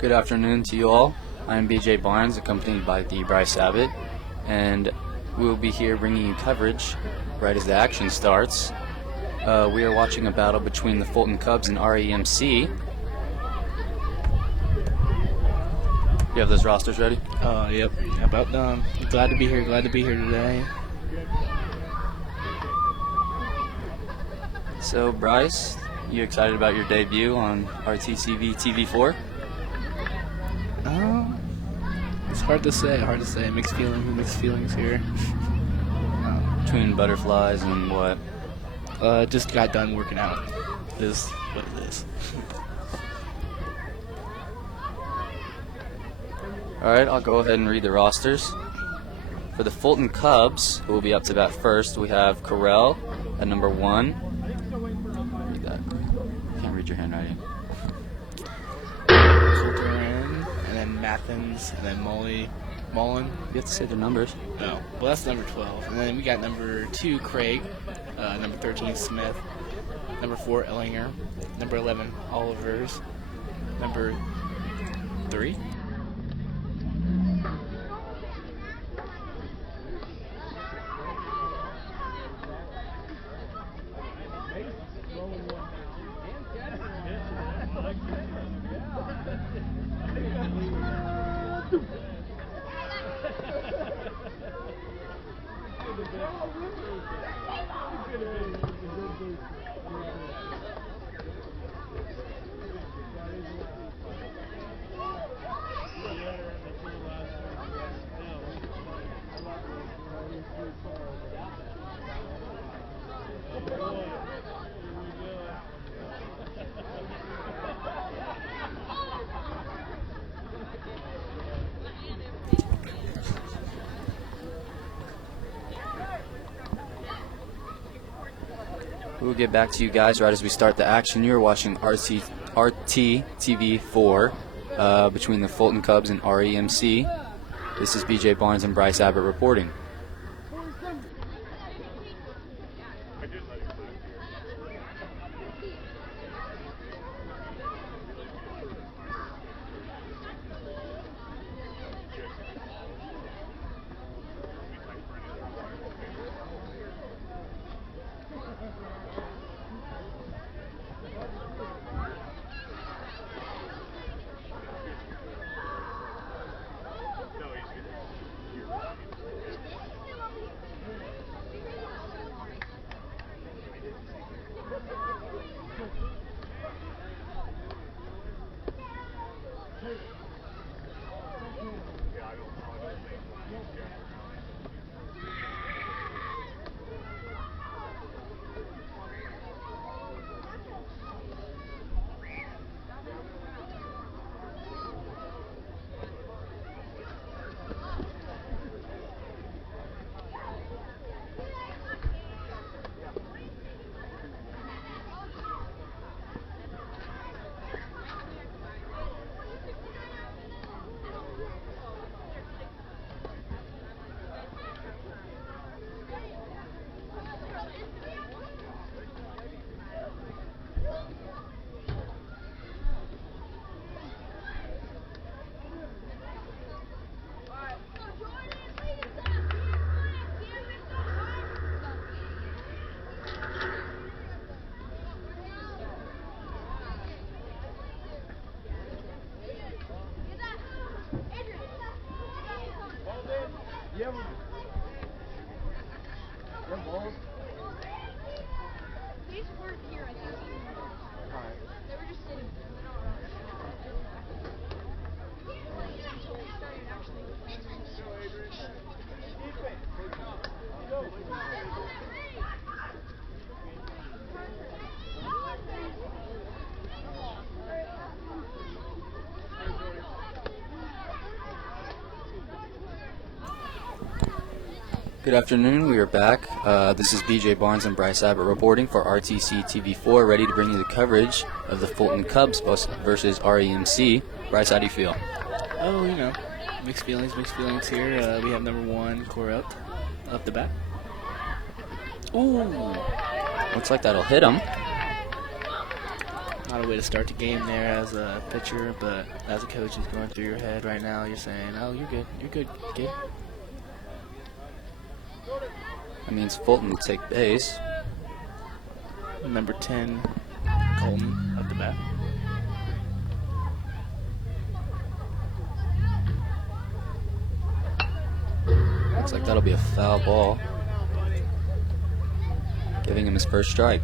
Good afternoon to you all. I'm BJ Barnes, accompanied by the Bryce Abbott, and we'll be here bringing you coverage right as the action starts. We are watching a battle between the Fulton Cubs and REMC. You have those rosters ready? Yep. About done. Glad to be here. Glad to be here today. So, Bryce, you excited about your debut on RTCV TV4? It's hard to say. Mixed feelings here. Between butterflies and what? Just got done working out. Is what it is. All right, I'll go ahead and read the rosters. For the Fulton Cubs, who will be up to bat first, we have RYL at number 1. Read that. Can't read your handwriting. Fulton, and then Mathens, and then Mullen. You have to say their numbers. No. Well, that's number 12. And then we got number 2, Craig. Number 13, Smith. Number 4, Ellinger. Number 11, Olivers. Number 3. We'll get back to you guys right as we start the action. You're watching RTTV4 between the Fulton Cubs and REMC. This is BJ Barnes and Bryce Abbott reporting. These weren't here, I think. They were just sitting there. Good afternoon, we are back. This is BJ Barnes and Bryce Abbott reporting for RTC TV4, ready to bring you the coverage of the Fulton Cubs versus REMC. Bryce, how do you feel? Oh, mixed feelings here. We have number 1, Corey up the bat. Ooh, looks like that'll hit him. Not a way to start the game there as a pitcher, but as a coach is going through your head right now. You're saying, "Oh, you're good, kid." That means Fulton will take base. Number 10, Colton, up the bat. Looks like that'll be a foul ball, giving him his first strike.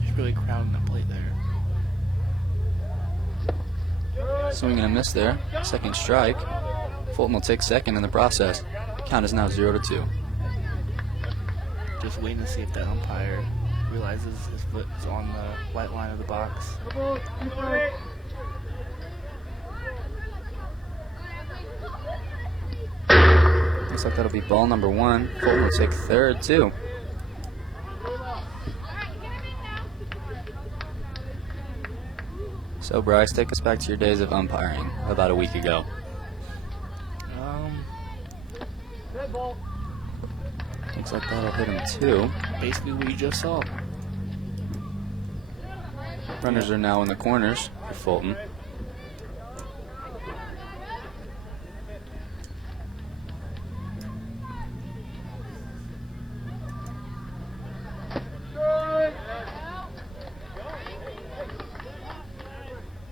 He's really crowding the plate there. Swing and a miss there. Second strike. Fulton will take second in the process. Count is now 0-2. Just waiting to see if the umpire realizes his foot is on the white line of the box. Looks like that'll be ball number 1. Fulton will take third, too. So, Bryce, take us back to your days of umpiring about a week ago. Looks like that'll hit him, too. Basically what you just saw. Runners are now in the corners for Fulton.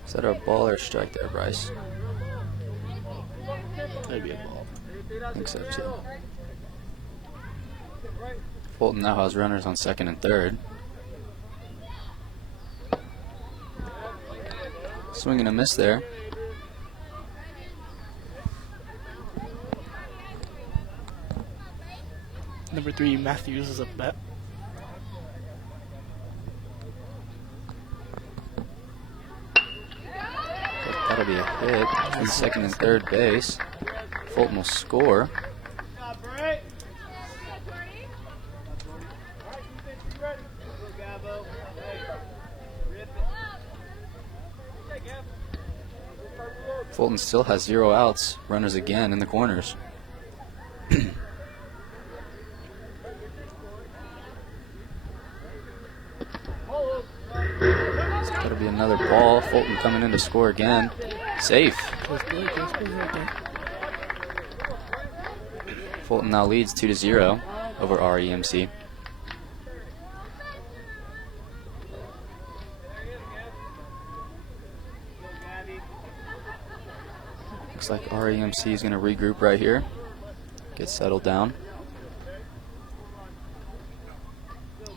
Is that a ball or a strike there, Bryce? That'd be a ball. I think so, too. Fulton now has runners on second and third. Swing and a miss there. Number 3, Matthews is up bat. That'll be a hit between second and third base. Fulton will score. Fulton still has 0 outs. Runners again in the corners. That'll be another ball. Fulton coming in to score again. Safe. Fulton now leads 2-0 over REMC. Looks like REMC is going to regroup right here, get settled down.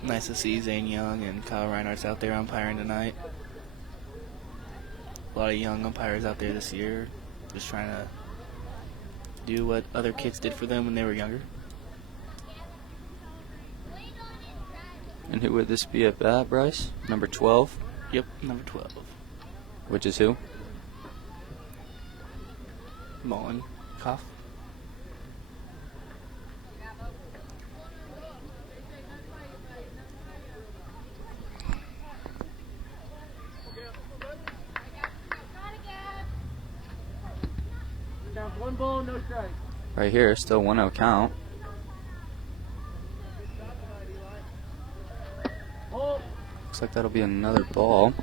Nice to see Zane Young and Kyle Reinhardt's out there umpiring tonight. A lot of young umpires out there this year, just trying to do what other kids did for them when they were younger. And who would this be at bat, Bryce? Number 12? Yep, number 12. Which is who? Mullen. Koff. One ball, no strike. Right here, still 1-0 count. Looks like that'll be another ball.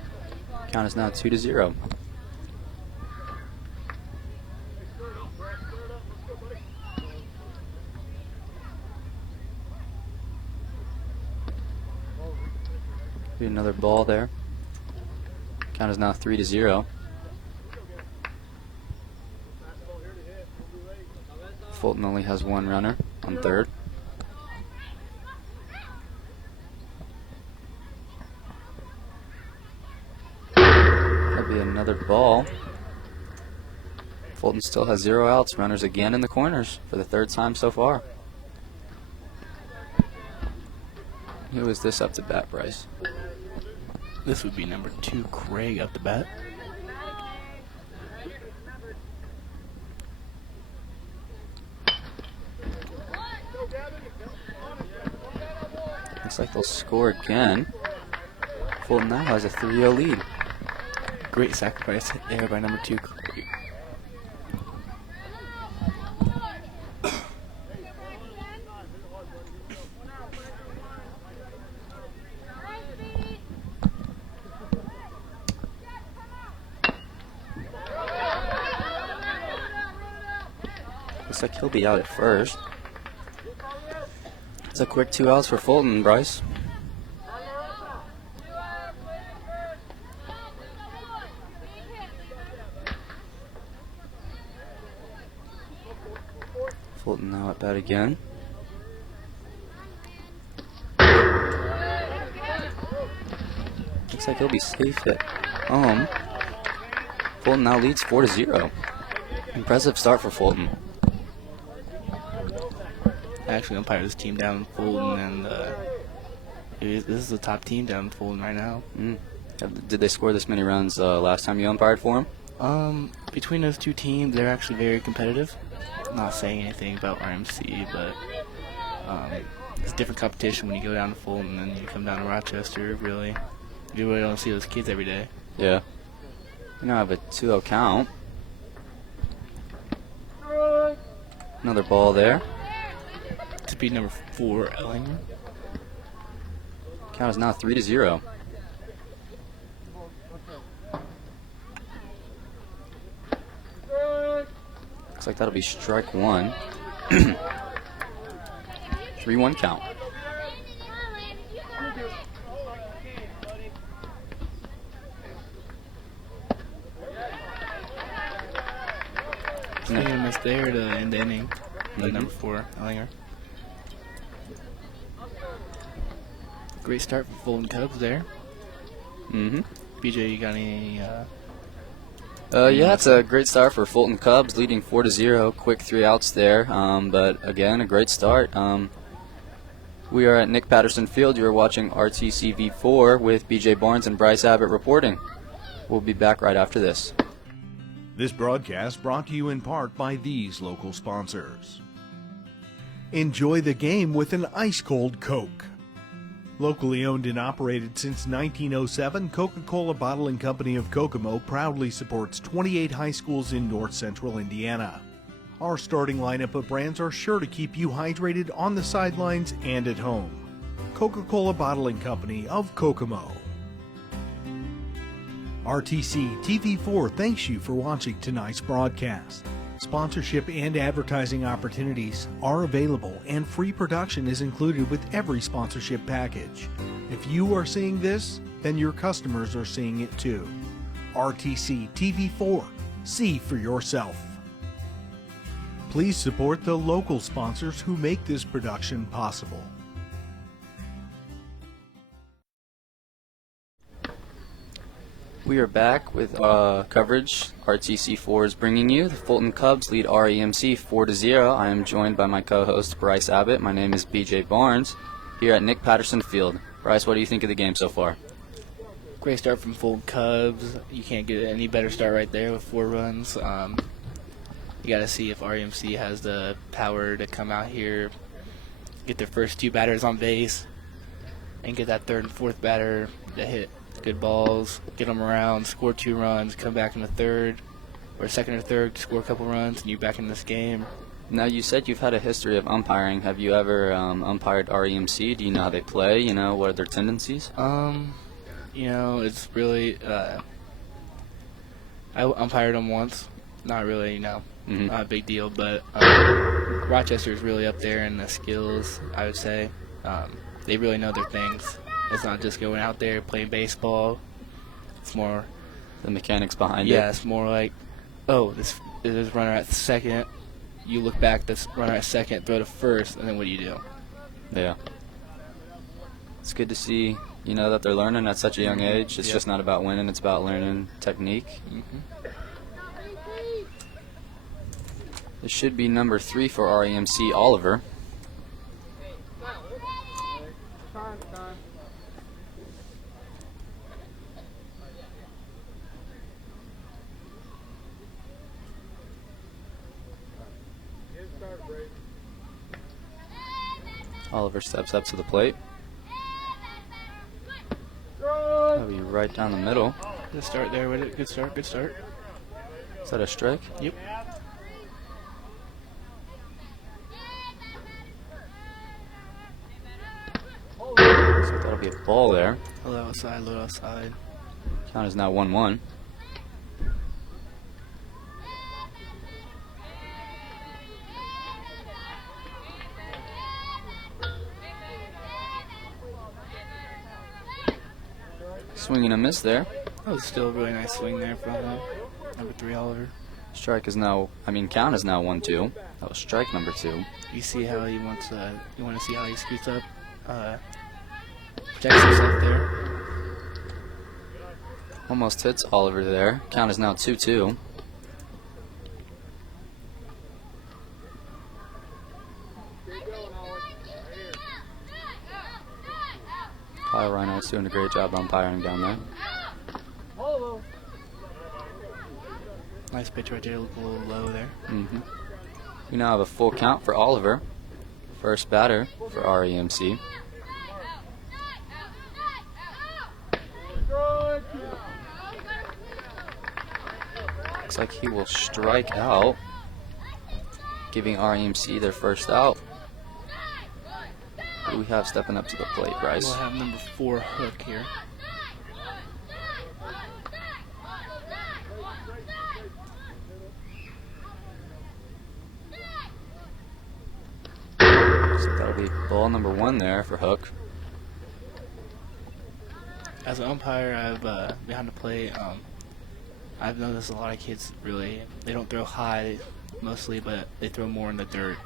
Count is now 2-0. Be another ball there. Count is now 3-0. Fulton only has 1 runner on third. That'll be another ball. Fulton still has 0 outs. Runners again in the corners for the 3rd time so far. Who is this up to bat, Bryce? This would be number 2, Craig, up the bat. Looks like they'll score again. Fulton now has a 3-0 lead. Great sacrifice there by number 2, Craig. Looks like he'll be out at first. It's a quick 2 outs for Fulton, Bryce. Fulton now at bat again. Looks like he'll be safe at home. Fulton now leads 4-0. Impressive start for Fulton. I actually umpired this team down in Fulton, and this is the top team down in Fulton right now. Did they score this many runs last time you umpired for them? Between those two teams, they're actually very competitive. I'm not saying anything about RMC, but it's a different competition when you go down to Fulton and you come down to Rochester. Really, you really don't see those kids every day. Yeah. We now have a 2-0 count. Another ball there. Speed number 4, Ellinger. Count is now 3-0. Looks like that'll be strike 1. 3-1 count. Swing and miss there to end the inning. Number 4, Ellinger. Great start for Fulton Cubs there. BJ, you got any? Yeah, it's a great start for Fulton Cubs, leading 4-0. Quick 3 outs there, but again, a great start. We are at Nick Patterson Field. You're watching RTCV4 with BJ Barnes and Bryce Abbott reporting. We'll be back right after this. This broadcast brought to you in part by these local sponsors. Enjoy the game with an ice-cold Coke. Locally owned and operated since 1907, Coca-Cola Bottling Company of Kokomo proudly supports 28 high schools in north central Indiana. Our starting lineup of brands are sure to keep you hydrated on the sidelines and at home. Coca-Cola Bottling Company of Kokomo. RTC TV4 thanks you for watching tonight's broadcast. Sponsorship and advertising opportunities are available, and free production is included with every sponsorship package. If you are seeing this, then your customers are seeing it too. RTC TV4. See for yourself. Please support the local sponsors who make this production possible. We are back with coverage RTC4 is bringing you. The Fulton Cubs lead REMC 4-0. I am joined by my co-host Bryce Abbott. My name is BJ Barnes here at Nick Patterson Field. Bryce, what do you think of the game so far? Great start from Fulton Cubs. You can't get any better start right there with 4 runs. You got to see if REMC has the power to come out here, get their first 2 batters on base, and get that 3rd and 4th batter to hit good balls, get them around, score 2 runs, come back in the 3rd or 2nd or 3rd, score a couple runs, and you're back in this game. Now, you said you've had a history of umpiring. Have you ever umpired REMC? Do you know how they play? You know, what are their tendencies? You know, it's really, I umpired them once. Not really, you know, not a big deal, but Rochester is really up there in the skills, I would say. They really know their things. It's not just going out there playing baseball. It's more the mechanics behind it. Yeah, it's more like, oh, this runner at second. You look back, this runner at second, throw to first, and then what do you do? Yeah. It's good to see, you know, that they're learning at such a young age. It's just not about winning, it's about learning technique. This should be number 3 for REMC, Oliver. Oliver steps up to the plate. That'll be right down the middle. Good start there with it. Good start, good start. Is that a strike? Yep. So that'll be a ball there. A little outside, a little outside. Count is now 1-1. Swing and a miss there. That was still a really nice swing there from number 3 Oliver. Strike is now, count is now 1-2. That was strike number 2. You see how he wants you want to see how he scoots up, protects himself there. Almost hits Oliver there. Count is now 2-2. Kyle Reinhardt's doing a great job umpiring down there. Nice pitch right there, look a little low there. We now have a full count for Oliver. First batter for REMC. Looks like he will strike out, giving REMC their first out. Who do we have stepping up to the plate, Bryce? We'll have number 4 Hook here. So that'll be ball number 1 there for Hook. As an umpire, I've behind the plate. I've noticed a lot of kids they don't throw high mostly, but they throw more in the dirt.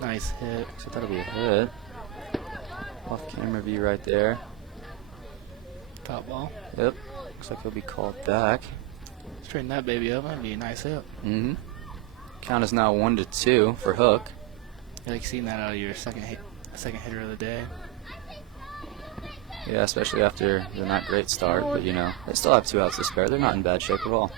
Nice hit. So that'll be a hit. Off camera view right there. Top ball. Yep. Looks like he'll be called back. Straighten that baby up. That'd be a nice hit. Count is now 1-2 for Hook. You like seeing that out of your second hitter of the day. Yeah, especially after the not great start, but you know, they still have 2 outs to spare. They're not in bad shape at all.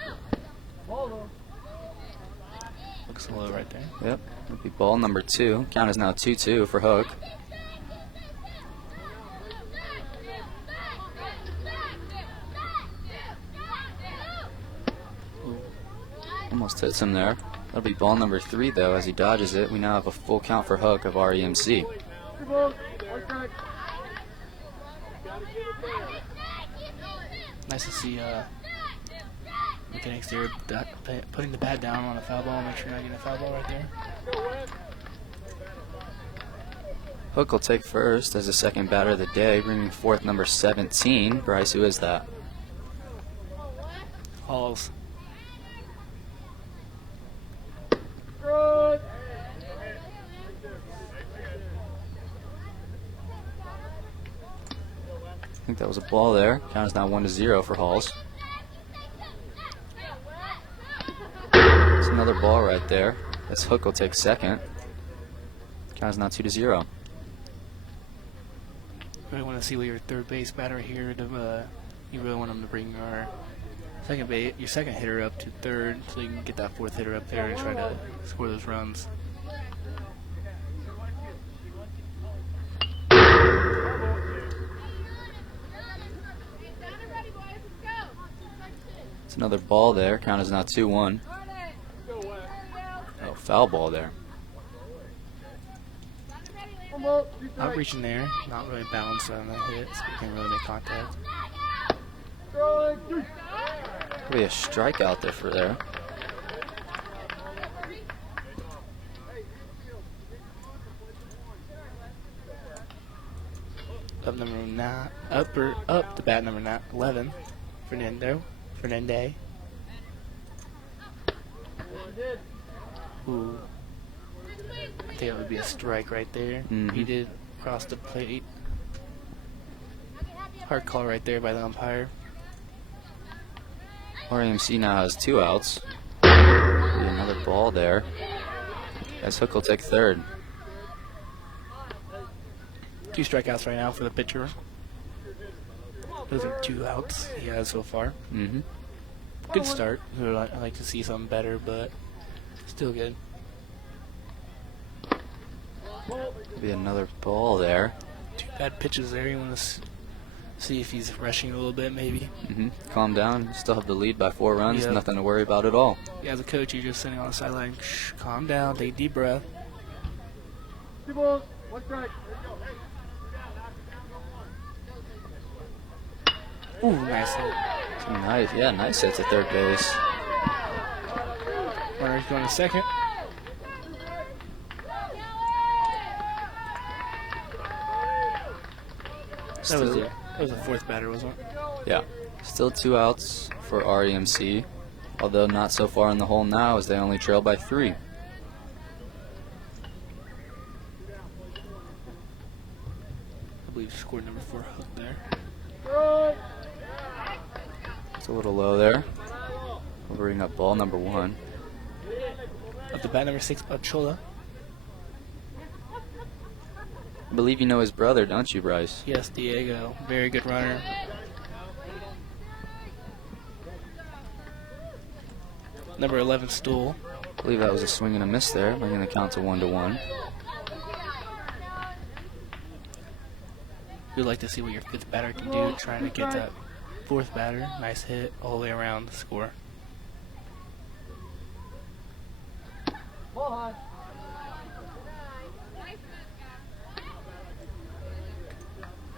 Looks low right there. Yep, it'll be ball number 2. Count is now 2-2 for Hook. Almost hits him there. That'll be ball number 3 though, as he dodges it. We now have a full count for Hook of REMC. Nice to see mechanics there putting the bat down on a foul ball. Make sure you're not getting a foul ball right there. Hook will take first as the second batter of the day, bringing forth number 17. Bryce, who is that? Halls. I think that was a ball there. Count is now 1-0 for Halls. It's another ball right there. This Hook will take second. Count is now 2-0. Really want to see what your third base batter here. You really want him to bring your second hitter up to third, so you can get that 4th hitter up there and try to score those runs. It's another ball there. Count is now 2-1. Oh, foul ball there. Not reaching there, not really balanced on the hit, so you can't really make contact. Could be a strikeout there for there. Up number 9, up to bat number 11, Fernandez. Ooh. I think that would be a strike right there. He did cross the plate. Hard call right there by the umpire. REMC now has 2 outs. Be another ball there. As Hook will take third. 2 strikeouts right now for the pitcher. Those are 2 outs he has so far. Good start. I'd like to see something better, but still good. Be another ball there. 2 bad pitches there. You want to see if he's rushing a little bit, maybe. Calm down. You still have the lead by 4 runs. Yep. Nothing to worry about at all. Yeah, as a coach, you're just sitting on the sideline. Shh, calm down. Take a deep breath. Ooh, nice hit. Nice hits at third base. Runner's going to second. That was the fourth batter, wasn't it? Yeah. Still 2 outs for REMC, although not so far in the hole now as they only trail by 3. I believe scored number 4 hook there. It's a little low there. We'll bring up ball number 1. Up the bat, number 6, Chola. I believe you know his brother, don't you, Bryce? Yes, Diego. Very good runner. Number 11, Stool. I believe that was a swing and a miss there, bringing the count to 1-1. We'd like to see what your 5th batter can do, trying to get that 4th batter. Nice hit all the way around the score.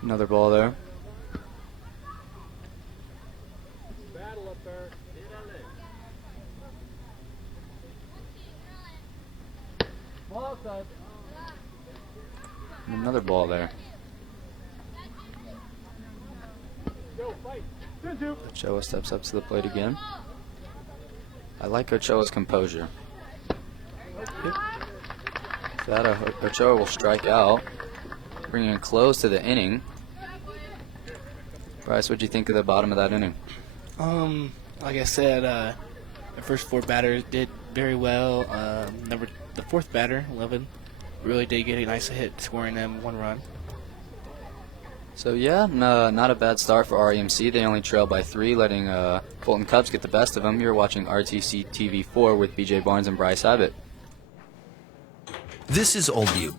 Another ball there. And another ball there. Ochoa steps up to the plate again. I like Ochoa's composure. That Ochoa will strike out, bringing it close to the inning. Bryce, what do you think of the bottom of that inning? Like I said, the first 4 batters did very well. The 4th batter, 11, really did get a nice hit, scoring them 1 run. So yeah, not a bad start for REMC. They only trail by 3, letting Fulton Cubs get the best of them. You're watching RTC TV4 with BJ Barnes and Bryce Abbott. This is old you.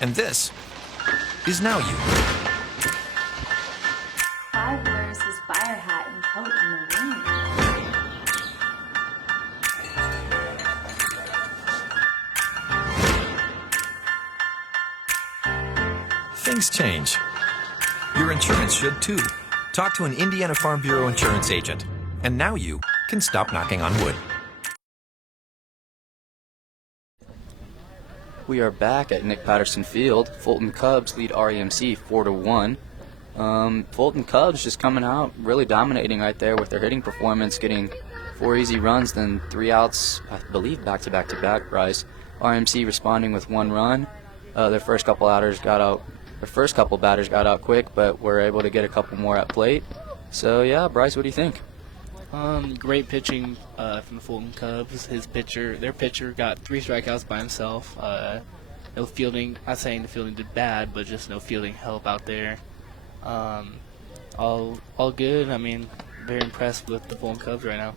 And this is now you. 5 wears his fire hat and coat in the rain. Things change. Your insurance should too. Talk to an Indiana Farm Bureau insurance agent. And now you can stop knocking on wood. We are back at Nick Patterson Field. Fulton Cubs lead REMC 4-1. Fulton Cubs just coming out, really dominating right there with their hitting performance, getting 4 easy runs, then 3 outs, I believe back-to-back, Bryce. REMC responding with 1 run. Their first couple batters got out quick, but were able to get a couple more at plate. So yeah, Bryce, what do you think? Great pitching from the Fulton Cubs. Their pitcher got 3 strikeouts by himself. No fielding. Not saying the fielding did bad, but just no fielding help out there. All good. I mean, very impressed with the Fulton Cubs right now.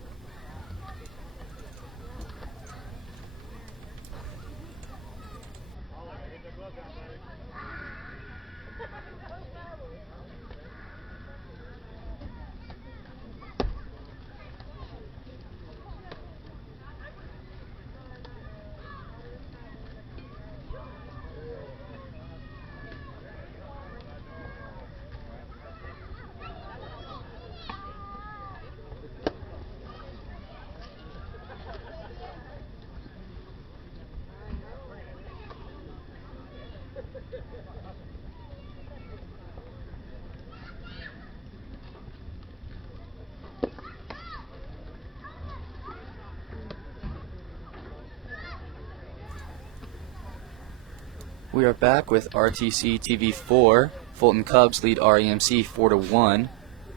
We are back with RTC TV4. Fulton Cubs lead REMC 4-1.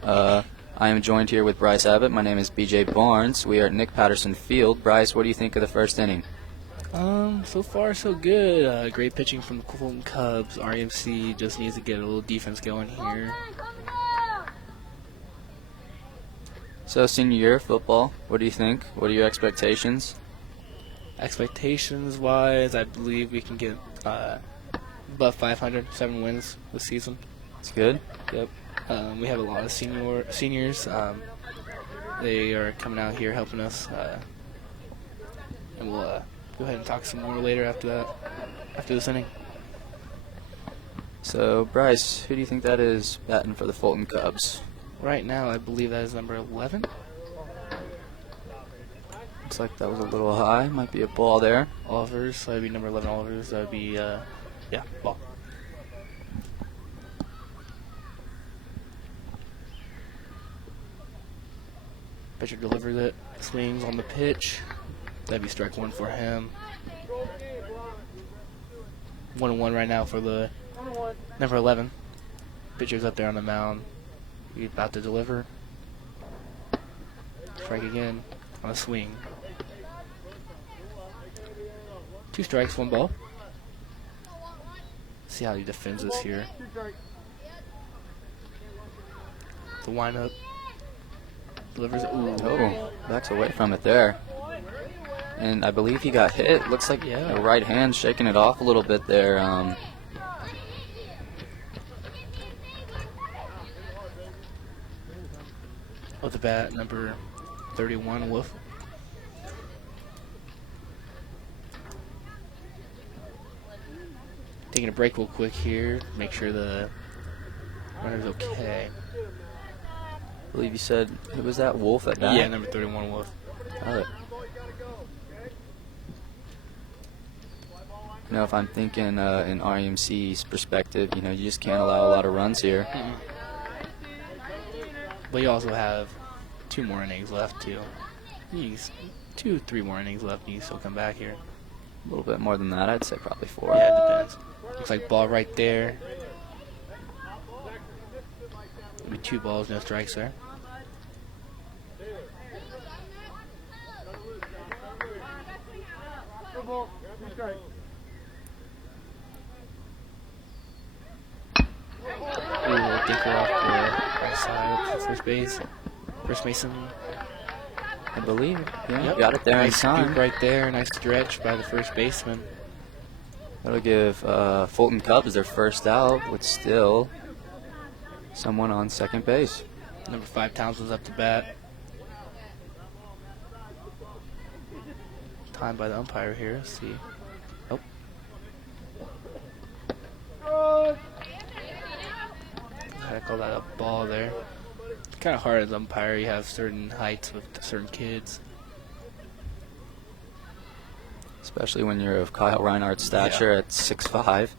I am joined here with Bryce Abbott. My name is BJ Barnes. We are at Nick Patterson Field. Bryce, what do you think of the first inning? So far so good. Great pitching from the Fulton Cubs. REMC just needs to get a little defense going here. So senior year football, what do you think? What are your expectations? Expectations-wise, I believe we can get above 500, 7 wins this season. That's good. Yep. We have a lot of seniors. They are coming out here helping us, and we'll go ahead and talk some more later after this inning. So, Bryce, who do you think that is batting for the Fulton Cubs? Right now, I believe that is number 11. Looks like that was a little high. Might be a ball there. Olivers, so that'd be number 11 Olivers. That would be, ball. Pitcher delivers it, swings on the pitch. That'd be strike one for him. 1-1 right now for the number 11. Pitcher's up there on the mound. He's about to deliver. Strike again on a swing. 2 strikes, 1 ball. See how he defends this here. The windup. Delivers it. Ooh. Oh, backs away from it there. And I believe he got hit. Looks like the right hand shaking it off a little bit there. With the bat, number 31, Wolf. Taking a break real quick here. Make sure the runner's okay. I believe you said, who was that? Wolf at bat? Yeah, number 31, Wolf. Got it. You know, if I'm thinking in REMC's perspective, you know, you just can't allow a lot of runs here. But you also have 2 more innings left, too. 2-3 more innings left, and you still come back here. A little bit more than that, I'd say probably 4. Yeah, it depends. Looks like ball right there. Maybe 2 balls, no strikes there. Ooh, dinker off the right side of first base. First Mason. I believe. Yeah, Yep. got it there in Nice time. scoop right there. Nice stretch by the first baseman. That'll give Fulton Cubs their first out, with still someone on second base. Number 5, Townsend's up to bat. Timed by the umpire here. Let's see. Oh. I call that a ball there. Kind of hard as umpire. You have certain heights with certain kids. Especially when you're of Kyle Reinhardt's stature at 6'5".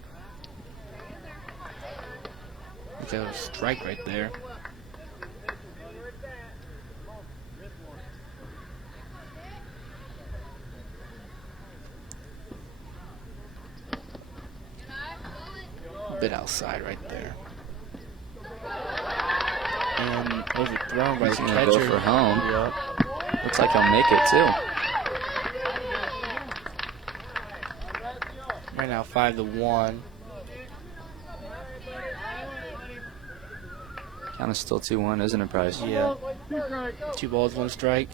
Looks like a strike right there. A bit outside right there. And overthrown by the He's gonna catcher. go for home. Yep. Looks like he'll make it too. Right now 5-1. Count is still 2-1, isn't it, Bryce? Yeah. 2 balls, 1 strike.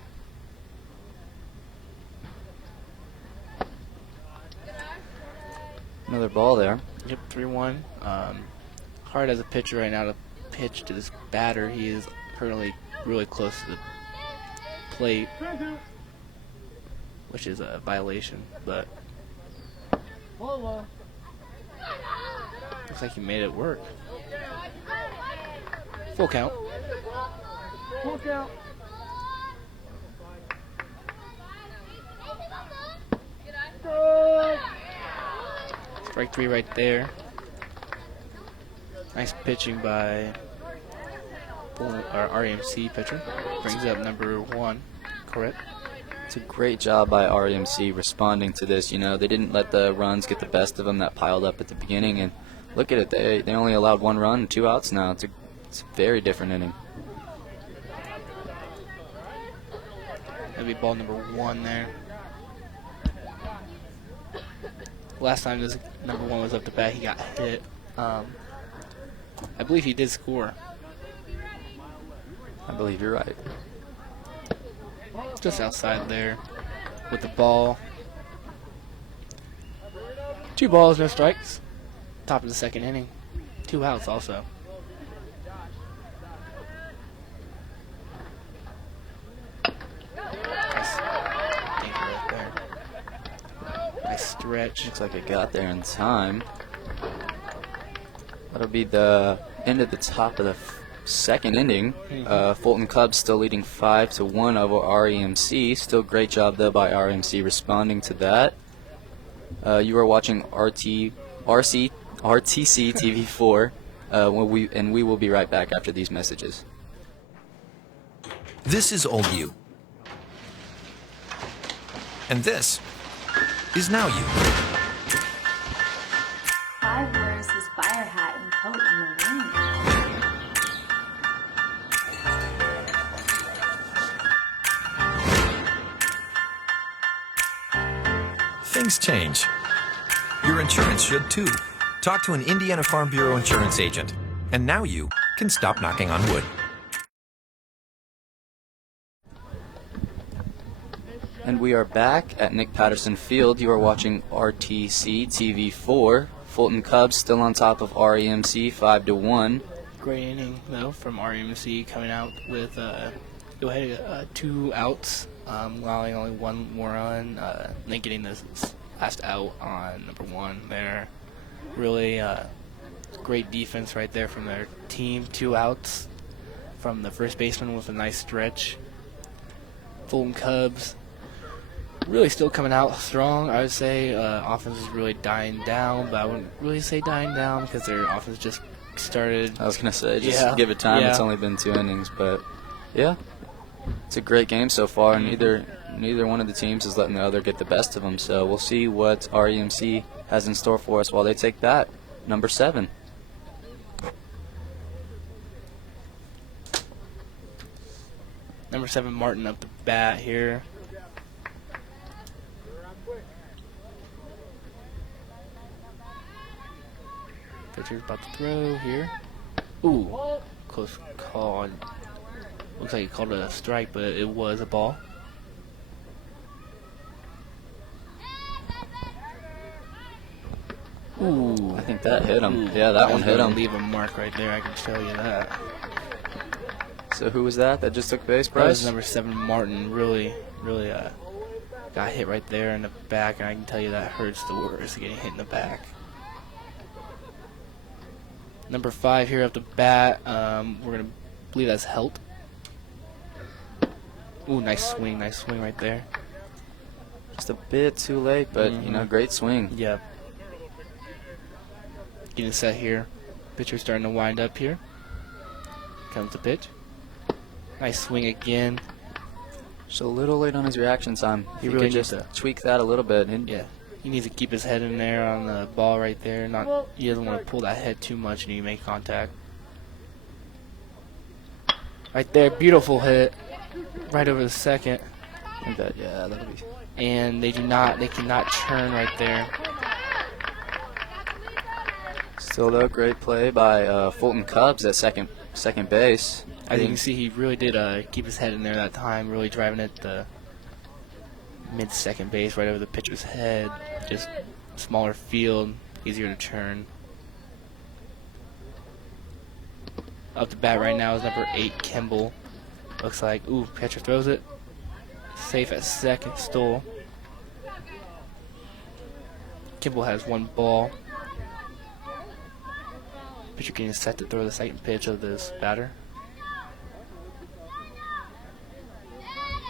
Another ball there. Yep, 3-1. Hard as a pitcher right now to pitch to this batter. He is currently really close to the plate, which is a violation, but looks like he made it work. Full count. Strike 3 right there. Nice pitching by our REMC pitcher. Brings up number 1, correct? It's a great job by REMC responding to this. You know, they didn't let the runs get the best of them that piled up at the beginning. And look at it, they only allowed 1 run and 2 outs now. It's a very different inning. That'd be ball number 1 there. Last time this number 1 was up to bat, he got hit. I believe he did score. I believe you're right. Just outside there with the ball. 2 balls, no strikes. Top of the 2nd inning. 2 outs also. Nice dinker right there. Nice stretch. Looks like it got there in time. That'll be the end of the top of the 2nd inning. Fulton Cubs still leading 5-1 over REMC. Still great job though by REMC responding to that. You are watching RTC TV4, and we will be right back after these messages. This is old you. And this is now you. 5 wears his fire hat and coat in the wind. Things change. Your insurance should too. Talk to an Indiana Farm Bureau insurance agent. And now you can stop knocking on wood. And we are back at Nick Patterson Field. You are watching RTC TV4. Fulton Cubs still on top of REMC 5-1. Great inning, though, from REMC coming out with 2 outs, allowing only 1 more run, then getting this last out on number 1 there. Really great defense right there from their team. 2 outs from the first baseman with a nice stretch. Fulton Cubs really still coming out strong. I would say offense is really dying down, but I wouldn't really say dying down because their offense just started. I was going to say, just give it time. Yeah. It's only been 2 innings, but yeah, it's a great game so far. Neither one of the teams is letting the other get the best of them, so we'll see what REMC has in store for us while they take that. Number 7. Number 7, Martin up the bat here. Pitcher's about to throw here. Ooh, close call. Looks like he called it a strike, but it was a ball. Ooh, I think that hit him. ooh, Yeah, that one hit him. Leave a mark right there. I can tell you that. So who was that just took base, That was Bryce? number 7, Martin. Really got hit right there in the back, and I can tell you that hurts the worst, getting hit in the back. Number 5 here up the bat. We're gonna believe that's Helt. Ooh, nice swing right there. Just a bit too late, but great swing. Yep. Getting set here. Pitcher starting to wind up here. Comes the pitch. Nice swing again. Just a little late on his reaction time. He He really could just use tweaked that a little bit. Yeah. He needs to keep his head in there on the ball right there. He doesn't want to pull that head too much and he make contact. Right there, beautiful hit. Right over the second. I think that'll be. And they cannot churn right there. Still though, great play by Fulton Cubs at second base. As you can see, he really did keep his head in there that time, really driving it the mid-second base, right over the pitcher's head. Just smaller field, easier to churn. Up the bat right now is number 8, Kimball. Looks like, ooh, pitcher throws it. Safe at second, stole. Kimball has 1 ball. Pitcher getting set to throw the second pitch of this batter.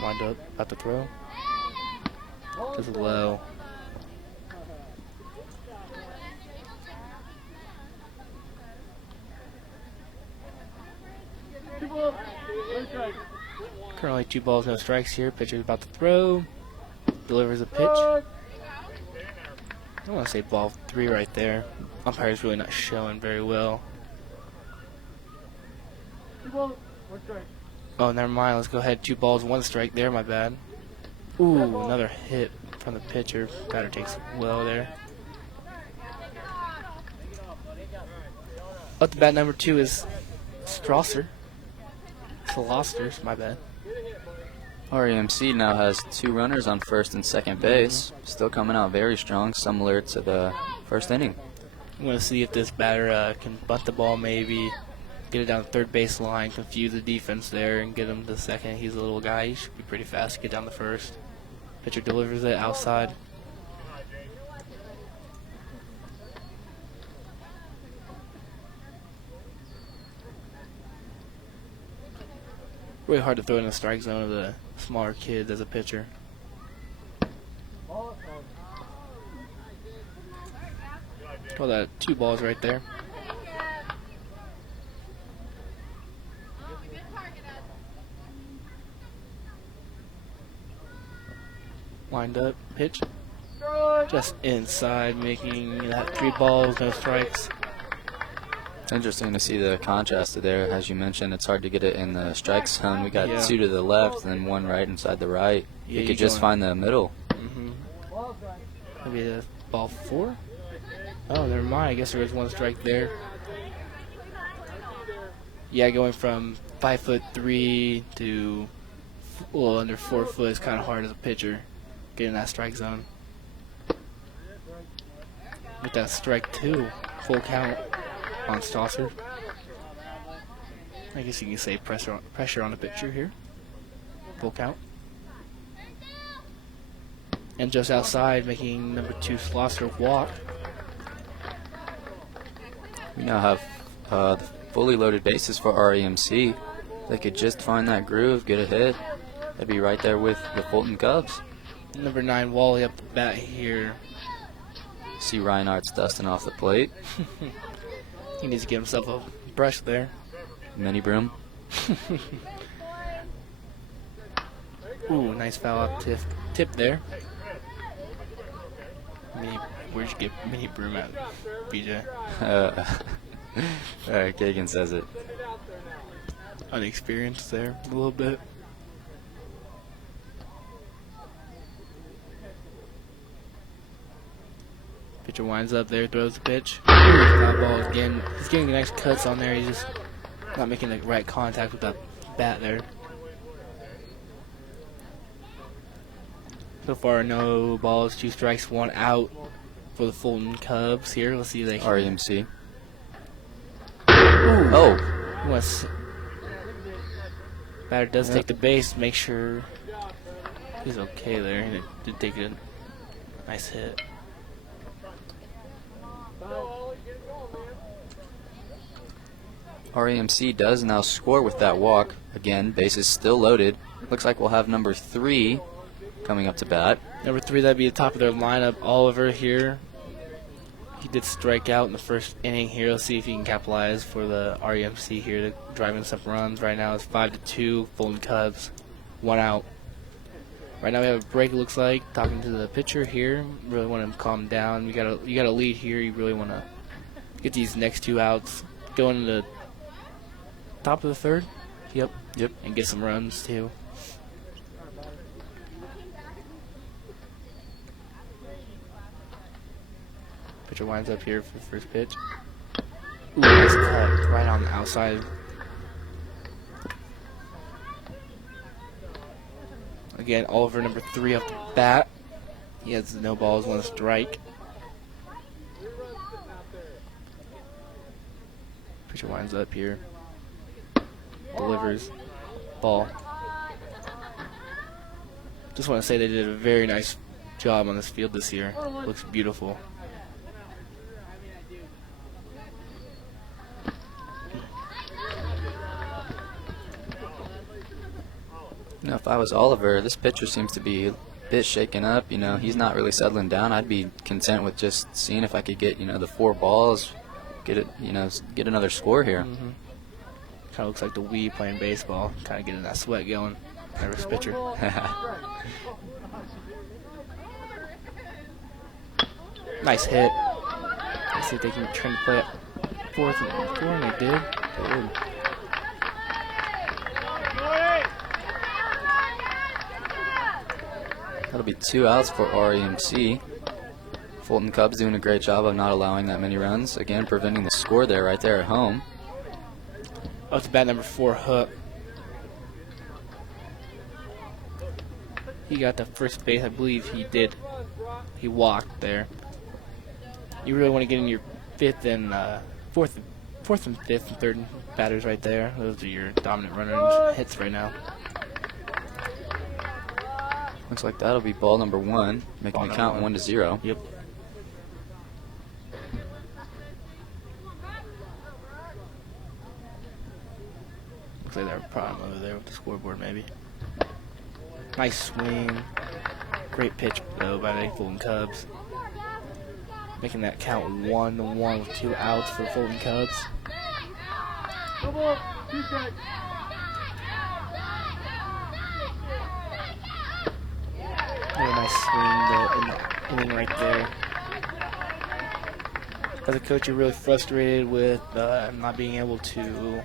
Wind up, about to throw. Just low. Currently 2 balls, no strikes here. Pitcher's about to throw. Delivers a pitch. I want to say ball 3 right there. Umpire's really not showing very well. Oh, never mind. Let's go ahead. 2 balls, 1 strike there. My bad. Ooh, another hit from the pitcher. Batter takes well there. Up the bat number 2 is Slosters, my bad. REMC now has 2 runners on first and second base. Still coming out very strong, similar to the first inning. I'm going to see if this batter can bunt the ball maybe, get it down the third base line, confuse the defense there, and get him to second. He's a little guy. He should be pretty fast to get down the first. Pitcher delivers it outside. Really hard to throw in the strike zone of the smaller kids as a pitcher. Call that 2 balls right there. wind-up pitch. Just inside, making that 3 balls, no strikes. It's interesting to see the contrast there. As you mentioned, it's hard to get it in the strike zone. We got Yeah. 2 to the left and then 1 right inside the right. Yeah, You could just find the middle. Maybe the ball 4? Oh, never mind. I guess there is 1 strike there. Yeah, going from 5'3" to a little under 4 foot is kind of hard as a pitcher, getting that strike zone. With that strike 2, full count on Stosser. I guess you can say pressure on the pitcher here. Full count. And just outside, making number 2 Schlosser walk. We now have the fully loaded bases for REMC. They could just find that groove, get a hit. They'd be right there with the Fulton Cubs. Number 9 Wally up the bat here. See Reinhardt's dusting off the plate. He needs to get himself a brush there. Mini broom. Ooh, nice foul up tip there. Where'd you get mini broom at, BJ? Kagan says it. Unexperienced there a little bit. Pitcher winds up there, throws the pitch. Foul ball again. He's getting nice cuts on there. He's just not making the right contact with that bat there. So far, no balls, 2 strikes, 1 out for the Fulton Cubs here. Let's see if they can. REMC. Oh! Batter does take the base, make sure he's okay there. He did take a nice hit. REMC does now score with that walk. Again, base is still loaded. Looks like we'll have number 3 coming up to bat. Number 3, that'd be the top of their lineup. Oliver here. He did strike out in the first inning here. Let's see if he can capitalize for the REMC here to drive in some runs. Right now it's 5-2, Fulton Cubs, 1 out. Right now we have a break, it looks like. Talking to the pitcher here. Really want him to calm down. You got a lead here. You really want to get these next 2 outs. Go into the top of the 3rd. Yep. And get some runs too. Pitcher winds up here for the first pitch. Ooh, nice cut right on the outside. Again, Oliver, number 3 off the bat. He has no balls, 1 strike. Pitcher winds up here. Delivers. Ball. Just want to say they did a very nice job on this field this year. Looks beautiful. You know, if I was Oliver, this pitcher seems to be a bit shaken up. You know, he's not really settling down. I'd be content with just seeing if I could get, the 4 balls, get it, get another score here. Kind of looks like the Wii playing baseball. Kind of getting that sweat going. Nervous pitcher. Nice hit. Let's see if they can try to play it 4th and 4, and they did. That'll be 2 outs for REMC. Fulton Cubs doing a great job of not allowing that many runs. Again, preventing the score there, right there at home. Up to bat number 4, Hook. He got the first base, I believe he did. He walked there. You really want to get in your 5th and 4th and 5th and 3rd batters right there. Those are your dominant runner hits right now. Looks like that'll be ball number 1, making the count 1-0. Yep. Looks like they're a problem over there with the scoreboard, maybe. Nice swing. Great pitch, though, by the Fulton Cubs. Making that count 1-1 with 2 outs for the Fulton Cubs. Really nice swing though in the inning right there. As a coach, you're really frustrated with not being able to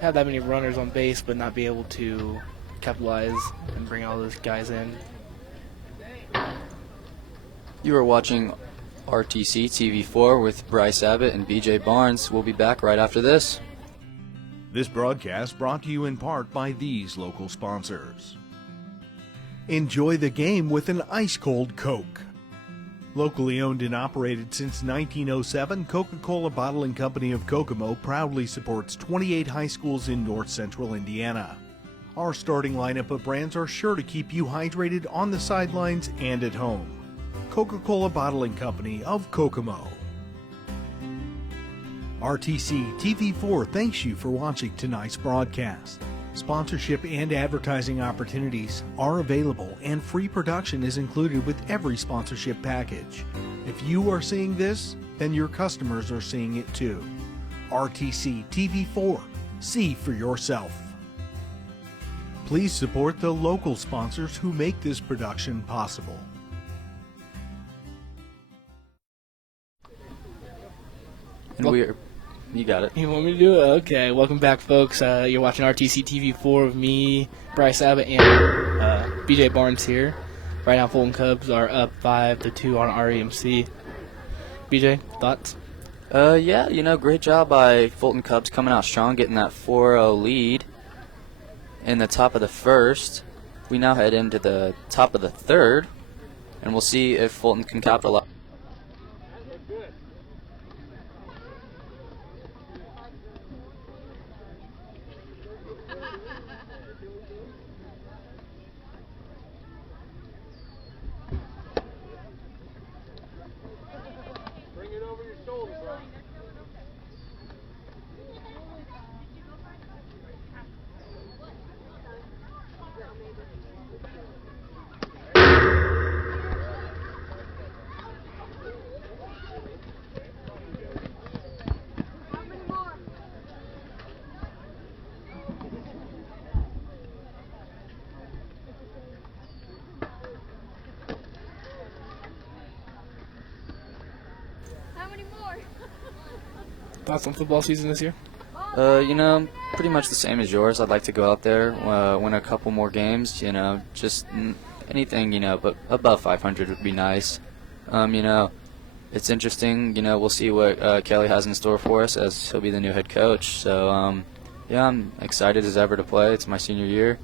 have that many runners on base, but not be able to capitalize and bring all those guys in. You are watching RTC TV4 with Bryce Abbott and BJ Barnes. We'll be back right after this. This broadcast brought to you in part by these local sponsors. Enjoy the game with an ice-cold Coke. Locally owned and operated since 1907, Coca-Cola Bottling Company of Kokomo proudly supports 28 high schools in north central Indiana. Our starting lineup of brands are sure to keep you hydrated on the sidelines and at home. Coca-Cola Bottling Company of Kokomo. RTC TV4 thanks you for watching tonight's broadcast. Sponsorship and advertising opportunities are available, and free production is included with every sponsorship package. If you are seeing this, then your customers are seeing it too. RTC TV4. See for yourself. Please support the local sponsors who make this production possible. And you got it. You want me to do it? Okay. Welcome back, folks. You're watching RTC TV4 with me, Bryce Abbott, and BJ Barnes here. Right now, Fulton Cubs are up 5-2 on REMC. BJ, thoughts? Yeah, great job by Fulton Cubs coming out strong, getting that 4-0 lead in the top of the first. We now head into the top of the third, and we'll see if Fulton can capitalize. Thoughts on football season this year? Pretty much the same as yours. I'd like to go out there, win a couple more games, just anything, but above 500 would be nice. It's interesting, we'll see what Kelly has in store for us as he'll be the new head coach. So, yeah, I'm excited as ever to play. It's my senior year.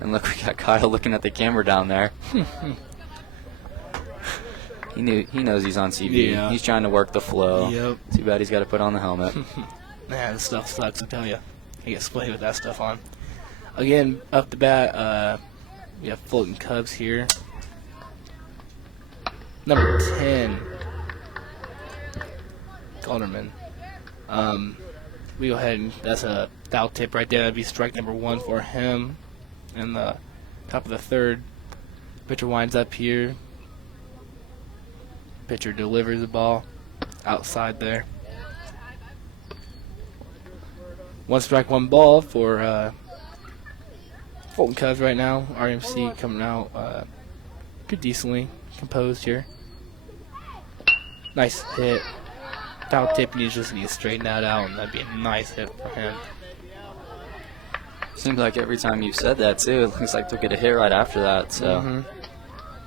And look, we got Kyle looking at the camera down there. He knows he's on TV. Yeah. He's trying to work the flow. Yep. Too bad he's got to put on the helmet. Man, this stuff sucks, I tell you. I get splayed with that stuff on. Again, up the bat, we have Fulton Cubs here. Number 10, Calderman. We go ahead and that's a foul tip right there. That'd be strike number 1 for him. And the top of the third, pitcher winds up here. Pitcher delivers the ball outside there. 1 strike, 1 ball for Fulton Cubs right now. RMC coming out pretty decently composed here. Nice hit. Foul tip, and he just needs to straighten that out, and that'd be a nice hit for him. Seems like every time you've said that, too, it looks like they'll get a hit right after that. So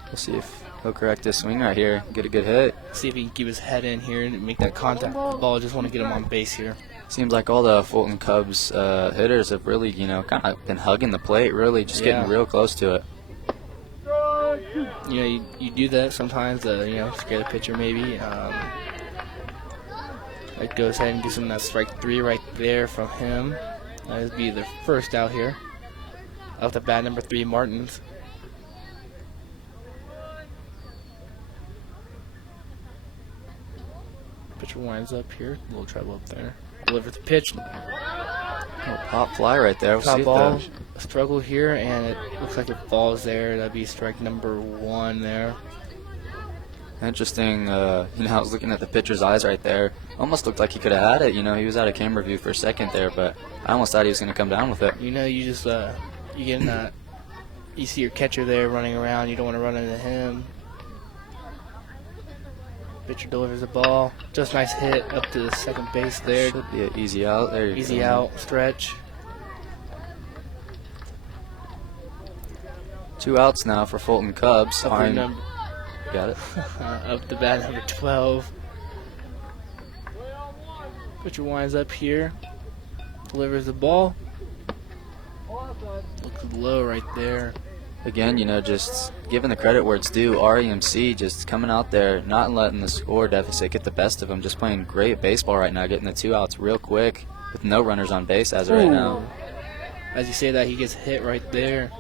we'll see if he'll correct this swing right here, get a good hit. See if he can keep his head in here and make that contact with the ball. Just want to get him on base here. Seems like all the Fulton Cubs hitters have really, kind of been hugging the plate, really just getting real close to it. You do that sometimes, scare the pitcher maybe. That goes ahead and gives him that strike 3 right there from him. That would be the first out here. Off the bat, number 3, Martins. Pitcher winds up here. A little trouble up there. Delivers the pitch. Oh, pop fly right there. We'll Top see ball. if A struggle here, and it looks like it falls there. That'd be strike number 1 there. Interesting. I was looking at the pitcher's eyes right there. Almost looked like he could have had it. He was out of camera view for a second there, but I almost thought he was going to come down with it. You just you get in that. You see your catcher there running around. You don't want to run into him. Pitcher delivers the ball. Just nice hit up to the second base there. Should be an easy out. There you go. Easy out, stretch. 2 outs now for Fulton Cubs. Up, Got it. up the bat, number 12. Pitcher winds up here. Delivers the ball. Looks low right there. Again, you know, just giving the credit where it's due. REMC just coming out there, not letting the score deficit get the best of them. Just playing great baseball right now, getting the 2 outs real quick with no runners on base as of right now. As you say that, he gets hit right there.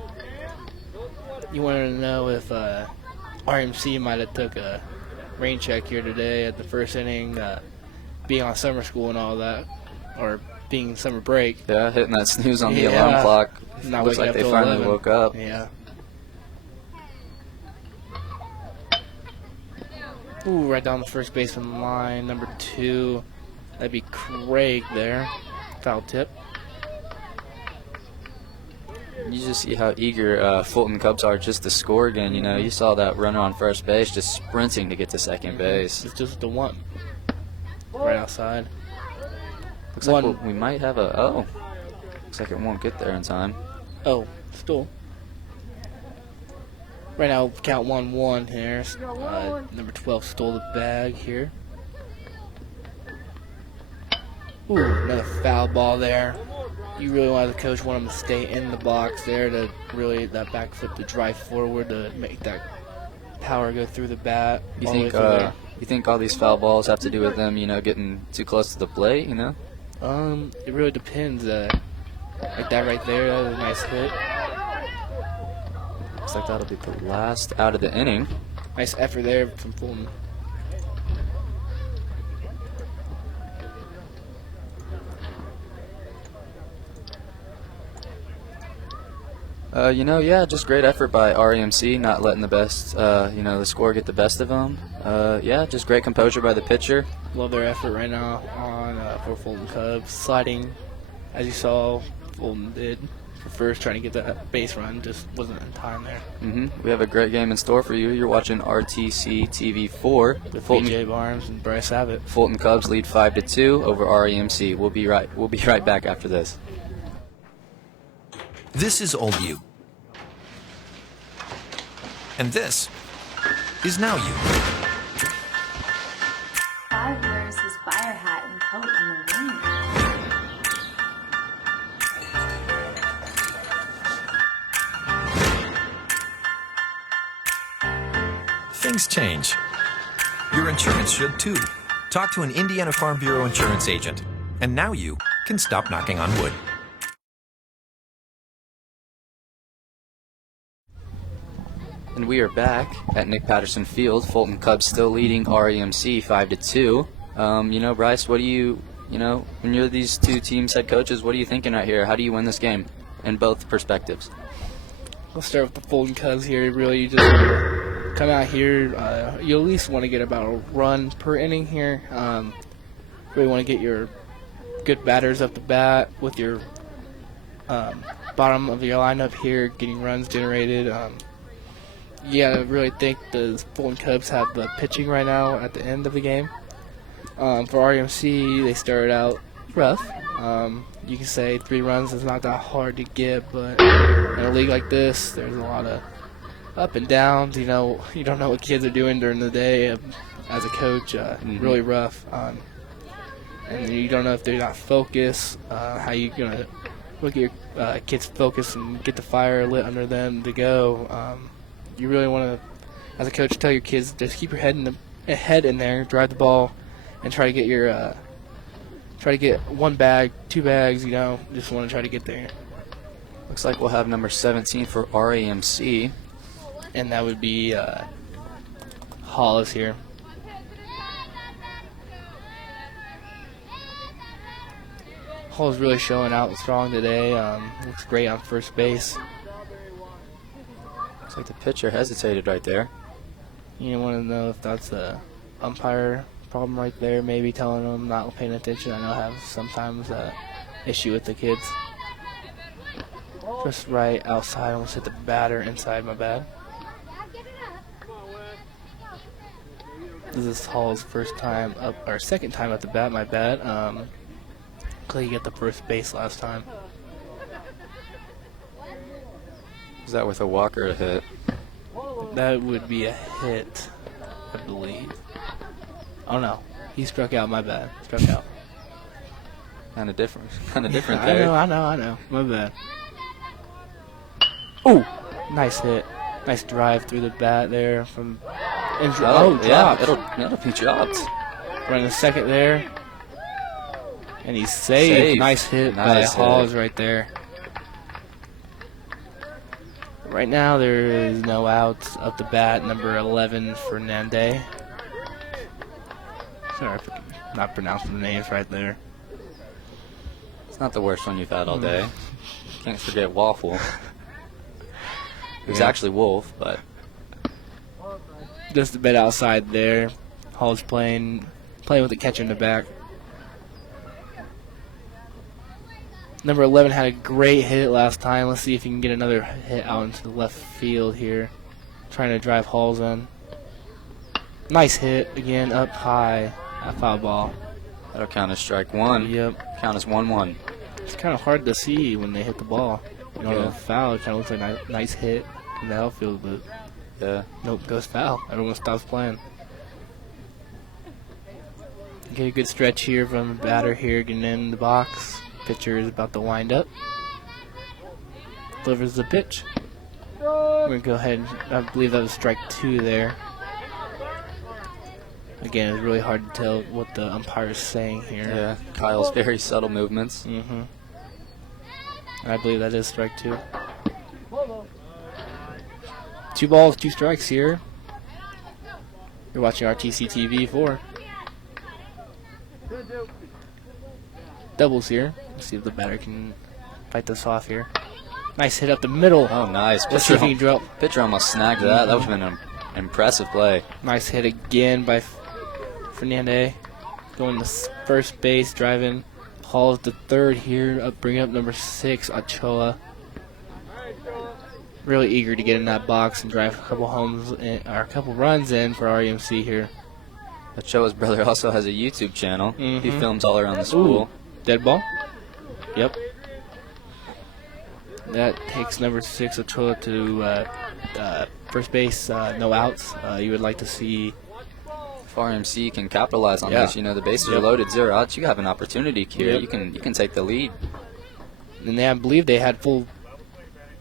You wanted to know if RMC might have took a rain check here today at the first inning, being on summer school and all that, or being summer break. Yeah, hitting that snooze on the alarm clock. Not Looks waking like up they till finally 11. woke up. Yeah. Ooh, right down the first baseman line, number 2. That'd be Craig there. Foul tip. You just see how eager Fulton Cubs are just to score again. You know, you saw that runner on first base just sprinting to get to second base. It's just the one. Right outside. Looks like we might have a, looks like it won't get there in time. Oh, stole. Right now, count 1-1 here. Number 12 stole the bag here. Ooh, another foul ball there. You really wanted the coach want him to stay in the box there to really that back foot to drive forward to make that power go through the bat. You think all these foul balls have to do with them, you know, getting too close to the plate, you know? It really depends. Like that right there, that was a nice hit. Looks like that'll be the last out of the inning. Nice effort there from Fulton. You know, yeah, just great effort by REMC, not letting the best, you know, the score get the best of them. Yeah, just great composure by the pitcher. Love their effort right now on for Fulton Cubs. Sliding, as you saw, Fulton did for first, trying to get that base run, just wasn't in time there. We have a great game in store for you. You're watching RTC TV4. With Fulton, BJ Barnes and Bryce Abbott. Fulton Cubs lead 5-2 over REMC. We'll be right back after this. This is old you. And this is now you. 5 wears his fire hat and coat in the rain. Things change. Your insurance should too. Talk to an Indiana Farm Bureau insurance agent. And now you can stop knocking on wood. And we are back at Nick Patterson Field. Fulton Cubs still leading REMC 5-2. You know, Bryce, what do you know, when you're these two teams' head coaches, what are you thinking right here? How do you win this game in both perspectives? We'll start with the Fulton Cubs here. Really, you just come out here. You at least want to get about a run per inning here. Really want to get your good batters up the bat with your bottom of your lineup here, getting runs generated. Yeah, I really think the Fulton Cubs have the pitching right now at the end of the game. For REMC, they started out rough. You can say 3 runs is not that hard to get, but in a league like this, there's a lot of up and downs. You know, you don't know what kids are doing during the day as a coach. Really rough. And you don't know if they're not focused, how you gonna look at your kids' focus and get the fire lit under them to go. You really want to, as a coach, tell your kids just keep your head in there, drive the ball, and try to get your try to get 1 bag, 2 bags. You know, just want to try to get there. Looks like we'll have number 17 for REMC, And that would be Hollis here. Hall's really showing out strong today. Looks great on first base. looks like the pitcher hesitated right there. You want to know if that's a umpire problem right there, maybe telling them not paying attention. I know I have sometimes issue with the kids. Just right outside, almost hit the batter inside, my bad. This is Hall's first time up, or second time at the bat, my bad. Clay got the first base last time. Is that with a walk or a hit? That would be a hit, I believe. Oh no, he struck out, my bad. Struck out. Kind of different. Kind of different I there. know. My bad. Ooh, nice hit. Nice drive through the bat there from. Yeah, dropped. it'll be dropped. Running a second there. And he's saved. Nice hit by Halls right there. Right now there is no outs up the bat. Number 11, Fernandez. Sorry for not pronouncing the names right there. It's not the worst one you've had all day. Can't forget Waffle. It was actually Wolf, but Just a bit outside there. Hall's playing with the catcher in the back. Number 11 had a great hit last time. Let's see if he can get another hit out into the left field here. Trying to drive Halls in. Nice hit again, up high. That foul ball. that'll count as strike one. Yep. Count as 1-1. It's kind of hard to see when they hit the ball. You know, Yeah. the foul, it kind of looks like a nice hit in the outfield, but Yeah. nope, goes foul. Everyone stops playing. Get a good stretch here from the batter here, getting in the box. Pitcher is about to wind up. Delivers the pitch. We're going to go ahead and, I believe that was strike 2 there. Again, it's really hard to tell what the umpire is saying here. Yeah. Kyle's very subtle movements. Mm-hmm. I believe that is strike 2. 2 balls, 2 strikes here. You're watching RTC TV 4. Doubles here. Let's see if the batter can fight this off here. Nice hit up the middle. Oh, nice. Let's see if he can drop. Pitcher almost snagged that. That would have been an impressive play. Nice hit again by Fernandez. Going to first base, driving. Hall's the third here, bringing up number 6, Ochoa. Really eager to get in that box and drive a couple homes in, or a couple runs in for REMC here. Ochoa's brother also has a YouTube channel. He Mhm. films all around the school. Dead ball? Yep. That takes number 6, Ochoa, to first base, no outs. You would like to see. If RMC can capitalize on Yeah. this, you know, the bases are Yep. loaded, 0 outs. You have an opportunity here. Yep. You can take the lead. And I believe they had full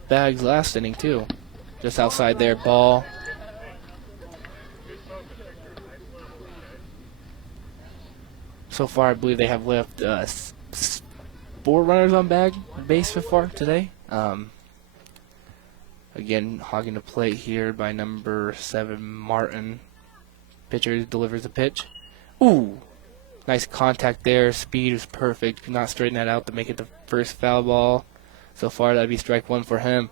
bags last inning, too. Just outside their ball. So far, I believe they have left 4 runners on base so far today. Again, hogging the plate here by number 7, Martin. Pitcher delivers the pitch. Ooh! Nice contact there. Speed was perfect. Could not straighten that out to make it the first foul ball. So far, that'd be strike 1 for him.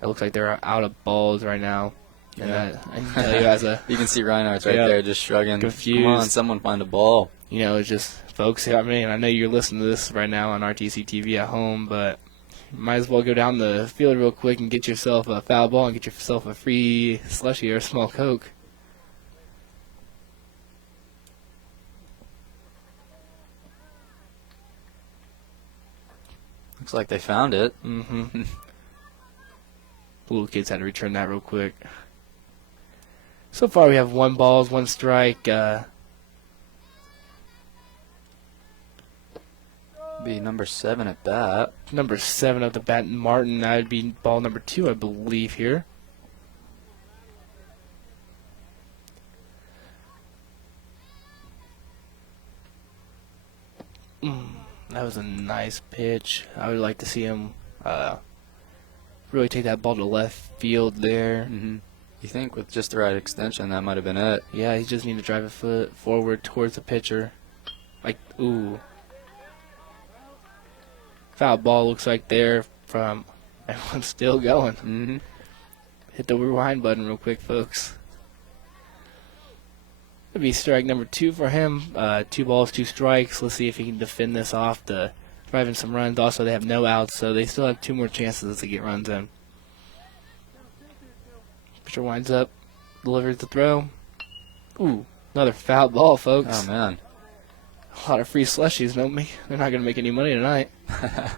It looks like they're out of balls right now. And Yeah. that, I can tell you as a, You can see Reinhardt's right Yeah. there just shrugging. Confused. Come on, someone find a ball. you know, it's just, folks, I mean, I know you're listening to this right now on RTC TV at home, but you might as well go down the field real quick and get yourself a foul ball and get yourself a free slushie or a small Coke. Looks like they found it. Mm-hmm. Little kids had to return that real quick. So far, we have 1 balls, 1 strike. Be number 7 at bat. Number 7 of the bat, Martin. That would be ball number 2, I believe, here. That was a nice pitch. I would like to see him really take that ball to left field there. Mm-hmm. You think with just the right extension, that might have been it. Yeah, he just need to drive a foot forward towards the pitcher. Like, ooh. Foul ball looks like there from everyone's still going. Mm-hmm. Hit the rewind button real quick, folks. It'll be strike number 2 for him. 2 balls, 2 strikes. Let's see if he can defend this off to drive in some runs. Also, they have no outs, so they still have 2 more chances to get runs in. Pitcher winds up, delivers the throw. Ooh, another foul ball, folks. Oh, man. A lot of free slushies. They're not going to make any money tonight. I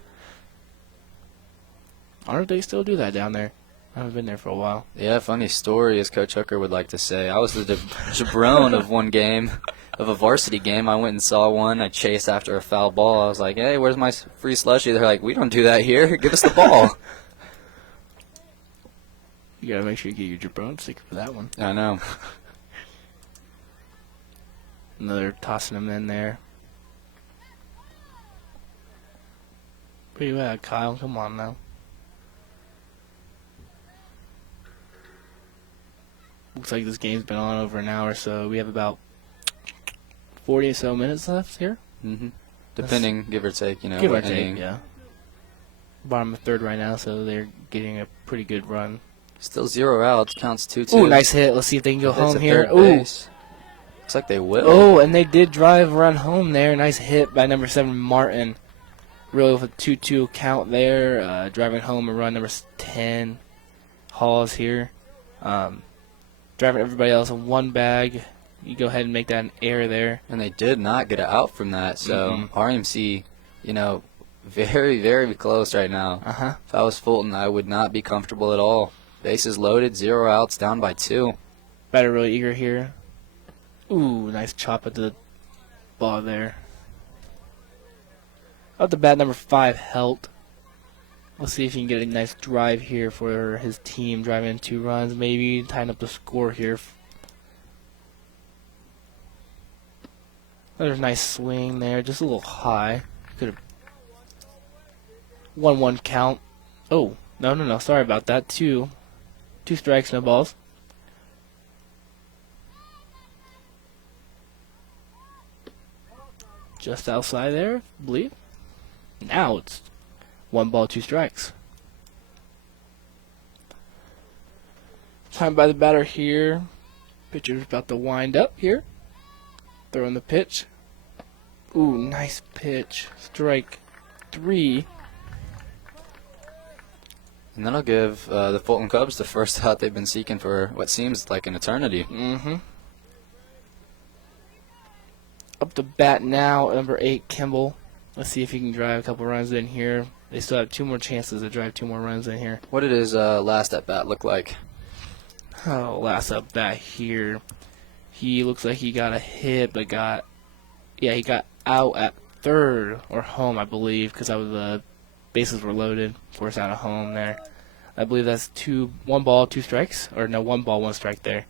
wonder if they still do that down there. I haven't been there for a while. Yeah, funny story, as Coach Hooker would like to say. I was the jabron of one game, of a varsity game. I went and saw one. I chased after a foul ball. I was like, hey, where's my free slushie? They're like, we don't do that here. Give us the ball. You got to make sure you get your jabron sticker for that one. I know. Another tossing them in there. Where you at, Kyle? Come on now. Looks like this game's been on over an hour, so we have about 40 or so minutes left here. Mm-hmm. Depending, give or take, you know. Give or what take, inning. yeah. Bottom of third right now, so they're getting a pretty good run. Still 0 outs. Counts 2-2. Ooh, nice hit. Let's see if they can go Hits home at here. third Ooh. base. Looks like they will. Oh, and they did drive run home there. Nice hit by number 7, Martin. Really with a 2-2 count there. Driving home a run. Number 10, Hall's here. Driving everybody else in one bag. You go ahead and make that an error there. And they did not get it out from that. So RMC, you know, very, very close right now. Uh-huh. If I was Fulton, I would not be comfortable at all. Bases loaded, 0 outs, down by 2. Batter really eager here. Ooh, nice chop at the ball there. Up the bat, number 5, Helt. Let's see if he can get a nice drive here for his team, driving in 2 runs, maybe tying up the score here. Another nice swing there, just a little high. Could have 1-1 count. Oh, no, sorry about that. 2 strikes, no balls. Just outside there, I believe. Now it's 1 ball, 2 strikes. Time by the batter here. Pitcher's about to wind up here. Throwing the pitch. Ooh, nice pitch. Strike 3. And that'll give the Fulton Cubs the first out they've been seeking for what seems like an eternity. Mm-hmm. Up the bat now, number 8, Kimball. Let's see if he can drive a couple runs in here. They still have 2 more chances to drive 2 more runs in here. What did his last at-bat look like? Oh, last up bat here. He looks like he got a hit, but he got out at third or home, I believe, because the bases were loaded. Forced out of home there. I believe that's 1 ball, 2 strikes, or no, 1 ball, 1 strike there.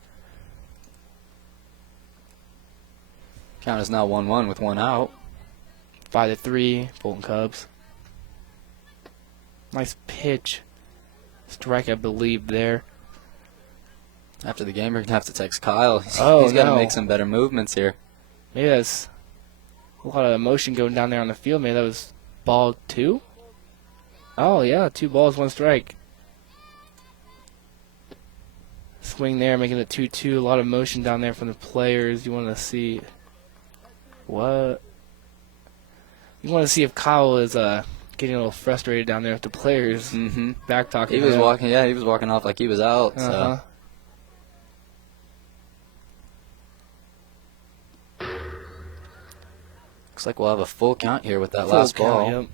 Count is now 1-1 with 1 out. 5-3, Fulton Cubs. Nice pitch. Strike, I believe, there. After the game, we're going to have to text Kyle. He's Oh, got to no. make some better movements here. Maybe that's a lot of emotion going down there on the field. Maybe that was ball 2? Oh, yeah, 2 balls, 1 strike. Swing there, making it 2-2. A lot of motion down there from the players. You want to see what? You want to see if Kyle is getting a little frustrated down there with the players. Mm-hmm. Back talking. He was walking. Yeah, he was walking off like he was out. Uh-huh. So looks like we'll have a full count here with that Full last count, ball.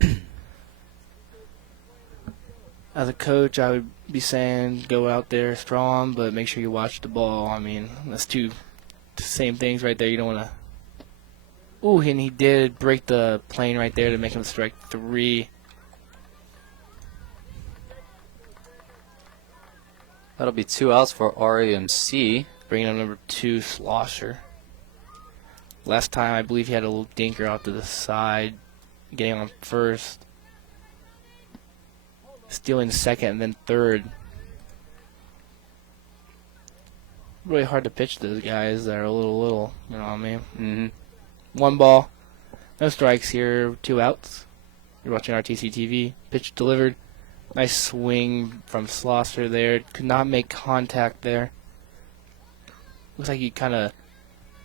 yep. As a coach, I would be saying go out there strong, but make sure you watch the ball. I mean, that's 2 same things right there. You don't want to. Ooh, and he did break the plane right there to make him strike 3. That'll be 2 outs for REMC. Bringing up number 2, Slosher. Last time, I believe he had a little dinker out to the side, getting on first, stealing second, and then third. Really hard to pitch to those guys that are a little, you know what I mean? Mm-hmm. 1 ball, no strikes here, 2 outs. You're watching RTC TV. Pitch delivered. Nice swing from Slosser there. Could not make contact there. Looks like he kind of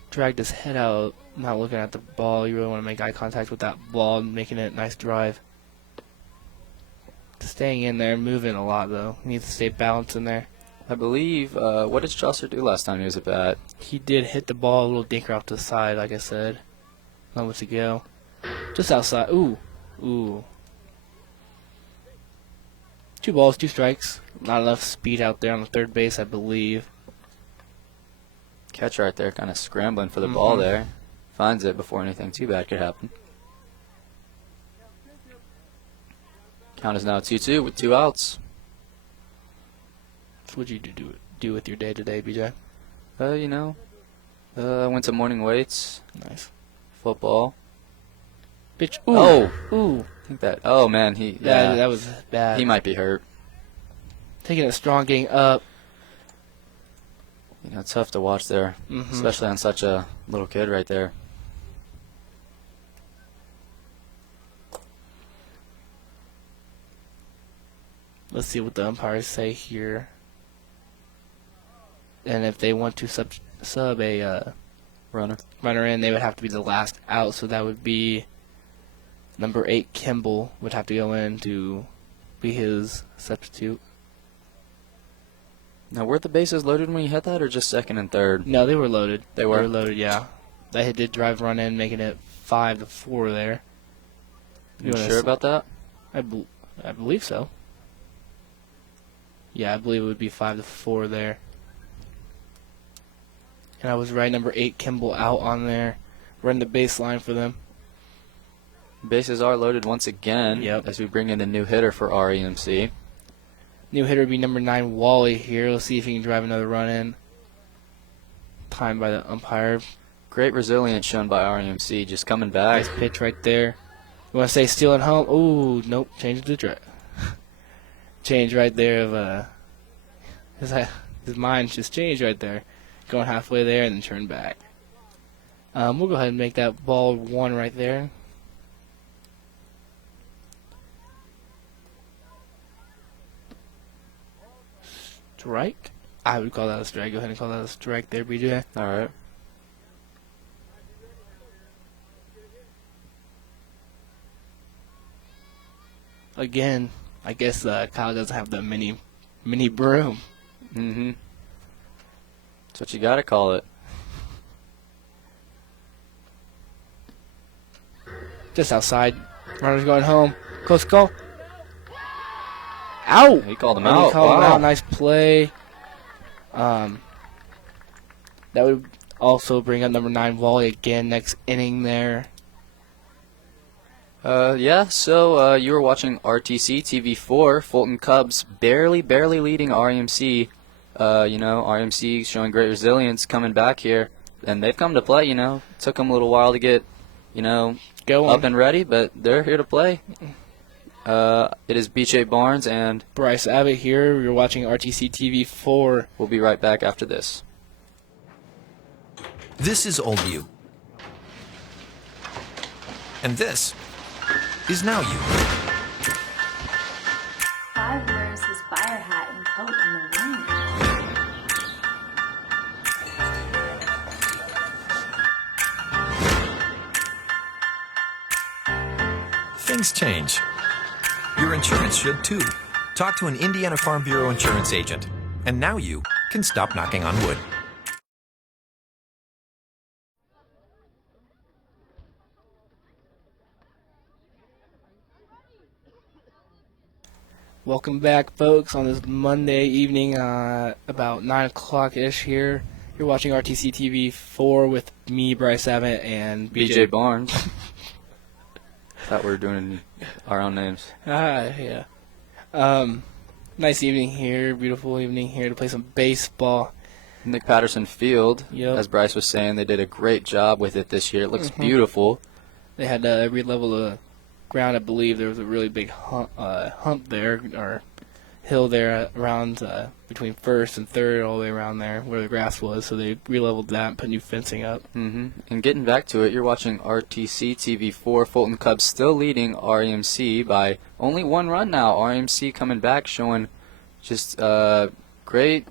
dragged his head out, not looking at the ball. You really want to make eye contact with that ball, making it a nice drive. Staying in there, moving a lot though. He needs to stay balanced in there. I believe, what did Chaucer do last time he was at bat? He did hit the ball a little dinker off to the side, like I said. Moments ago. Just outside. Ooh. Ooh. 2 balls, 2 strikes. Not enough speed out there on the third base, I believe. Catcher right there kind of scrambling for the ball there. Finds it before anything too bad could happen. Count is now 2-2 with 2 outs. So what did you do with your day today, BJ? You know, I went to morning weights, Nice. football. Pitch. Ooh. Oh! Ooh. I think that, oh man, That was bad. he might be hurt. Taking it strong, getting up. You know, it's tough to watch there, especially on such a little kid right there. Let's see what the umpires say here. And if they want to sub a runner in, they would have to be the last out. So that would be number 8, Kimball, would have to go in to be his substitute. Now, were the bases loaded when you hit that, or just second and third? No, they were loaded. They were loaded, yeah. They did drive run in, making it 5-4 there. You sure about that? I believe so. Yeah, I believe it would be 5-4 there. And I was right, number 8, Kimball, out on there. Run the baseline for them. Bases are loaded once again as we bring in a new hitter for REMC. New hitter would be number 9, Wally here. Let's see if he can drive another run in. Timed by the umpire. Great resilience shown by REMC, just coming back. Nice pitch right there. You want to say stealing home? Ooh, nope. Change the drive. Change right there of his mind just changed right there. Going halfway there and then turn back. We'll go ahead and make that ball 1 right there. Strike? I would call that a strike. Go ahead and call that a strike there, BJ. All right. Again, I guess Kyle doesn't have the mini broom. Mm-hmm. That's what you gotta call it. Just outside. Runner's going home. Close call. Out! He called him And out. He called him Wow. out. Nice play. That would also bring up number 9, Wally, again next inning there. Yeah, so you were watching RTC TV4, Fulton Cubs barely leading REMC. You know, REMC showing great resilience coming back here, and they've come to play, you know. Took them a little while to get, you know, Going. up and ready, but they're here to play. It is BJ Barnes, and Bryce Abbott here. You're watching RTC TV4. we'll be right back after this. This is Old You. And this is Now You. 5 wears his fire hat and coat in the wind. Things change. Your insurance should too. Talk to an Indiana Farm Bureau insurance agent. And now you can stop knocking on wood. Welcome back, folks, on this Monday evening, about 9 o'clock-ish here. You're watching RTC TV4 with me, Bryce Abbott, and BJ Barnes. Thought we were doing our own names. Yeah. Nice evening here, beautiful evening here to play some baseball. Nick Patterson Field, Yep. as Bryce was saying, they did a great job with it this year. It looks beautiful. They had every level of ground. I believe there was a really big hump there, or hill there around between first and third, all the way around there where the grass was. So they re-leveled that and put new fencing up. And getting back to it, you're watching RTC TV4. Fulton Cubs still leading REMC by only 1 run now. REMC coming back, showing just great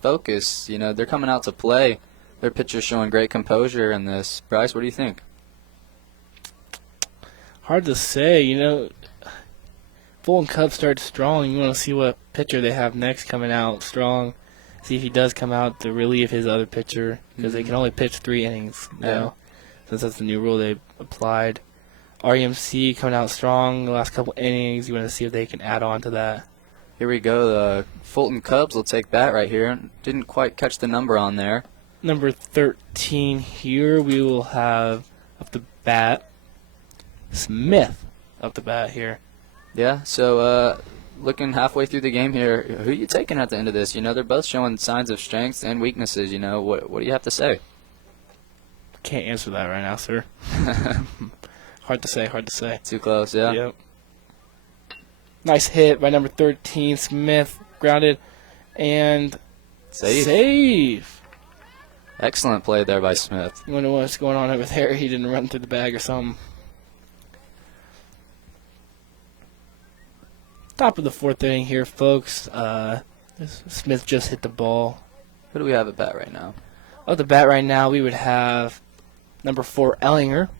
focus. You know, they're coming out to play. Their pitchers showing great composure in this. Bryce, what do you think? Hard to say, you know. Fulton Cubs started strong. You want to see what pitcher they have next coming out strong. See if he does come out to relieve his other pitcher, because they can only pitch 3 innings now, since that's the new rule they applied. REMC coming out strong the last couple innings. You want to see if they can add on to that. Here we go. The Fulton Cubs will take bat right here. Didn't quite catch the number on there. Number 13 here, we will have up the bat Smith up the bat here. Yeah, so looking halfway through the game here, who are you taking at the end of this? You know, they're both showing signs of strengths and weaknesses. You know, what do you have to say? Can't answer that right now, sir. Hard to say. Too close, yeah? Yep. Nice hit by number 13, Smith. Grounded and save. Excellent play there by Smith. You wonder what's going on over there. He didn't run through the bag or something. Top of the 4th inning here, folks. Smith just hit the ball. Who do we have at bat right now? At the bat right now, we would have number 4, Ellinger.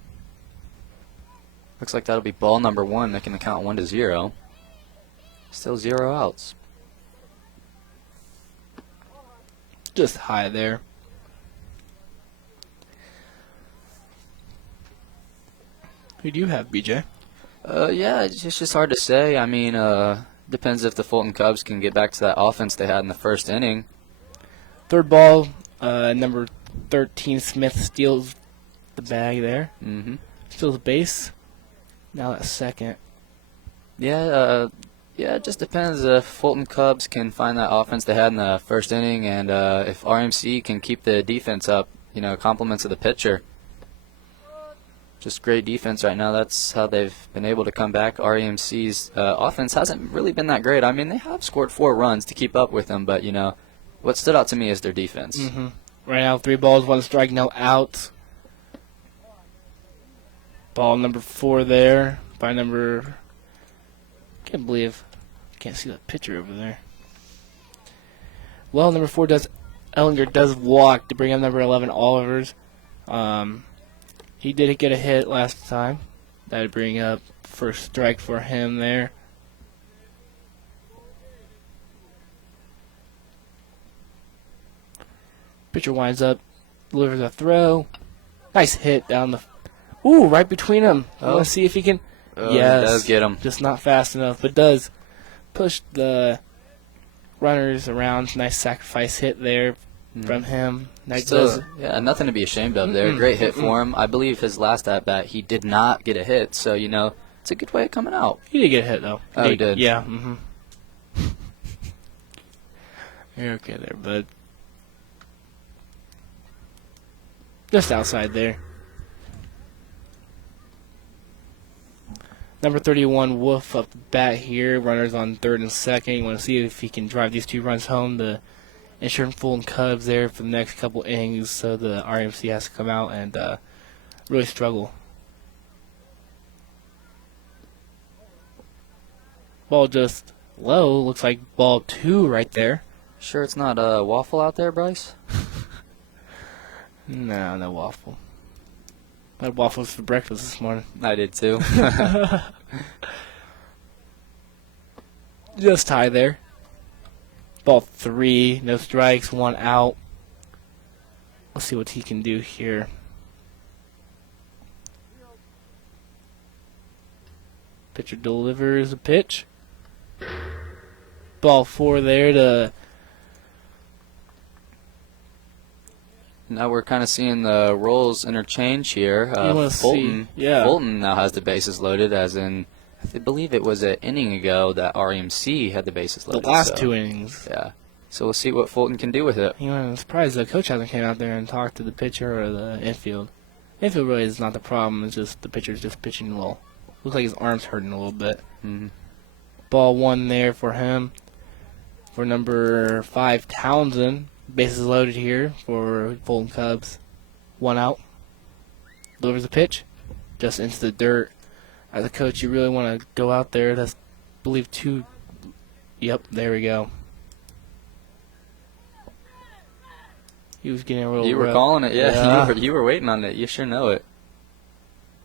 Looks like that'll be ball number 1, making the count 1-0. Still 0 outs. Just high there. Who do you have, BJ? Yeah, it's just hard to say. I mean, depends if the Fulton Cubs can get back to that offense they had in the first inning. 3rd ball, number 13, Smith steals the bag there. Mm-hmm. Steals base. Now at second. Yeah, it just depends if Fulton Cubs can find that offense they had in the first inning, and if RMC can keep the defense up, you know, compliments of the pitcher. Just great defense right now. That's how they've been able to come back. REMC's offense hasn't really been that great. I mean, they have scored 4 runs to keep up with them, but, you know, what stood out to me is their defense. Mm-hmm. Right now, 3 balls, 1 strike, no out. Ball number 4 there by number... Can't believe... Can't see that pitcher over there. Well, number 4 Ellinger does walk to bring up number 11, Olivers. He did get a hit last time. That would bring up first strike for him there. Pitcher winds up, delivers a throw. Nice hit down the... Ooh, right between them. Let's see if he can... Yes. Yes. It does get him. Just not fast enough, but does push the runners around. Nice sacrifice hit there from him. Nice Still, yeah, nothing to be ashamed of there. Great hit for him. I believe his last at-bat, he did not get a hit, so, you know, it's a good way of coming out. He did get a hit, though. Oh, he did? Yeah. You're okay there, bud. Just outside there. Number 31, Wolf up the bat here. Runners on 3rd and 2nd. You want to see if he can drive these 2 runs home. The insurance Fulton Cubs there for the next couple innings, so the RMC has to come out and really struggle. Ball just low. Looks like ball 2 right there. Sure it's not a waffle out there, Bryce? No waffle. I had waffles for breakfast this morning. I did too. Just high there. Ball 3, no strikes, 1 out. Let's see what he can do here. Pitcher delivers a pitch. Ball 4 there to... Now we're kind of seeing the roles interchange here. Fulton now has the bases loaded, as in, I believe it was an inning ago that REMC had the bases loaded. The last 2 innings. Yeah. So we'll see what Fulton can do with it. I'm surprised the coach hasn't came out there and talked to the pitcher or the infield. Infield really is not the problem. It's just the pitcher's just pitching low. Looks like his arm's hurting a little bit. Mm-hmm. Ball 1 there for him. For number 5, Townsend. Bases loaded here for Fulton Cubs. 1 out. Delivers a pitch. Just into the dirt. As a coach, you really want to go out there. That's, I believe, 2. Yep, there we go. He was getting a little You were rough. calling it, yeah. Yeah. You were waiting on it. You sure know it.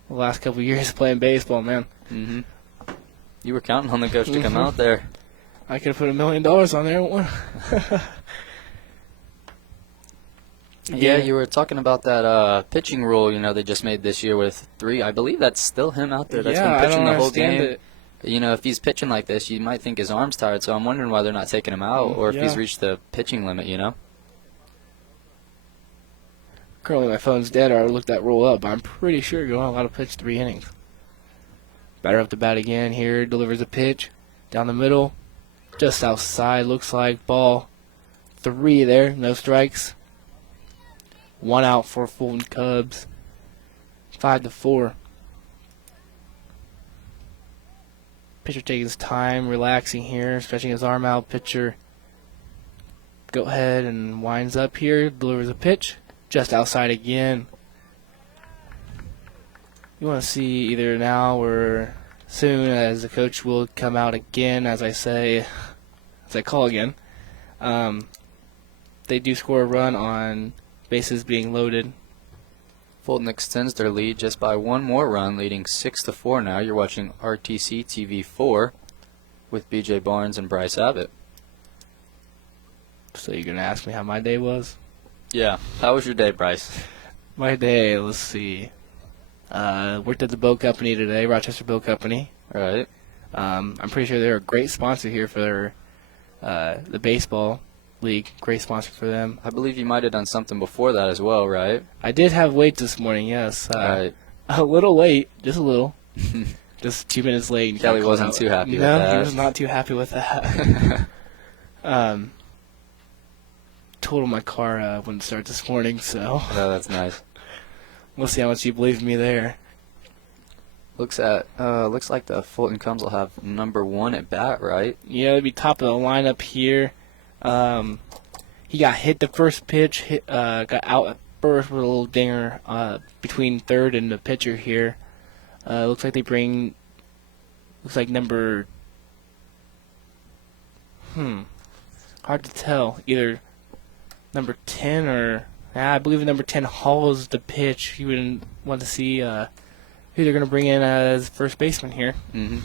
The last couple of years playing baseball, man. Mm-hmm. You were counting on the coach to come out there. I could have put $1 million on there. Yeah, you were talking about that pitching rule, they just made this year with 3. I believe that's still him out there that's Yeah, been I pitching don't the whole understand game. it. If he's pitching like this, you might think his arm's tired, so I'm wondering why they're not taking him out or if he's Yeah. reached the pitching limit. Currently, my phone's dead, or I would look that roll up, but I'm pretty sure you're going to allow to pitch 3 innings. Batter up the bat again here, delivers a pitch down the middle, just outside, looks like ball 3 there, no strikes. 1 out for Fulton Cubs, 5-4. Pitcher taking his time, relaxing here, stretching his arm out. Pitcher go ahead and winds up here, delivers a pitch. Just outside again. You want to see either now or soon, as the coach will come out again, as I call again. They do score a run on bases being loaded. Fulton extends their lead just by 1 more run, leading 6-4 now. You're watching RTC TV 4 with BJ Barnes and Bryce Abbott. So you're going to ask me how my day was? Yeah. How was your day, Bryce? My day, let's see. Worked at the boat company today, Rochester Boat Company. All right. I'm pretty sure they're a great sponsor here for the baseball league. Great sponsor for them. I believe you might have done something before that as well, right? I did have weight this morning, yes. Right. A little late, just a little. Just 2 minutes late. And Kelly got wasn't called out. too happy with No, that. he was not too happy with that. Totaled my car wouldn't start this morning, so Oh, that's nice. we'll see how much he believes me there. Looks like the Fulton Cubs will have number 1 at bat, right? Yeah, it'll be top of the lineup here. He got hit the first pitch, got out at first with a little dinger between third and the pitcher here. Looks like number, hard to tell, either number 10 or, I believe number 10 hauls the pitch. You wouldn't want to see who they're going to bring in as first baseman here. Mm-hmm.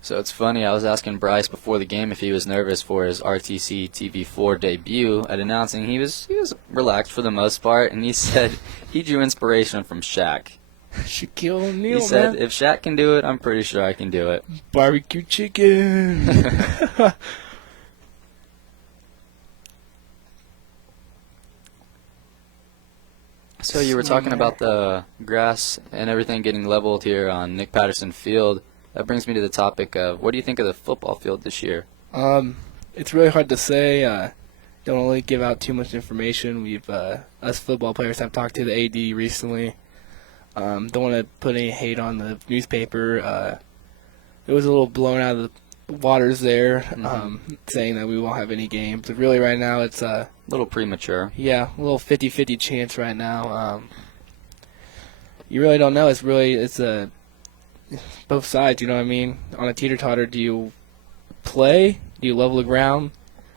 So it's funny, I was asking Bryce before the game if he was nervous for his RTC TV4 debut at announcing. He was relaxed for the most part, and he said he drew inspiration from Shaq. Shaquille O'Neal, He said, man. if Shaq can do it, I'm pretty sure I can do it. Barbecue chicken. So you were talking about the grass and everything getting leveled here on Nick Patterson Field. That brings me to the topic of, what do you think of the football field this year? It's really hard to say. Don't really give out too much information. Us football players have talked to the AD recently. Don't want to put any hate on the newspaper. It was a little blown out of the waters there, saying that we won't have any games. But really, right now, it's A little premature. a little 50-50 chance right now. You really don't know. It's both sides. You know what I mean? On a teeter-totter, do you play? Do you level the ground?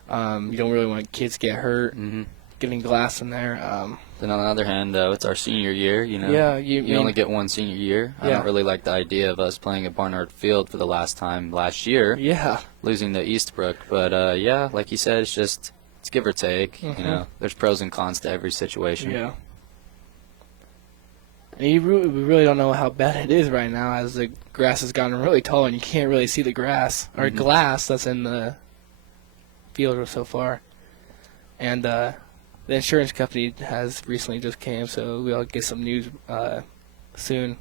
You don't really want kids to get hurt, getting glass in there. Then on the other hand, though, it's our senior year. Yeah, you only get one senior year. I Yeah. don't really like the idea of us playing at Barnard Field for the last time last year, Yeah. losing to Eastbrook. But yeah, like you said, it's give or take. There's pros and cons to every situation. Yeah. And we really don't know how bad it is right now, as the grass has gotten really tall and you can't really see the grass or glass that's in the field so far. And the insurance company has recently just came, so we'll get some news soon.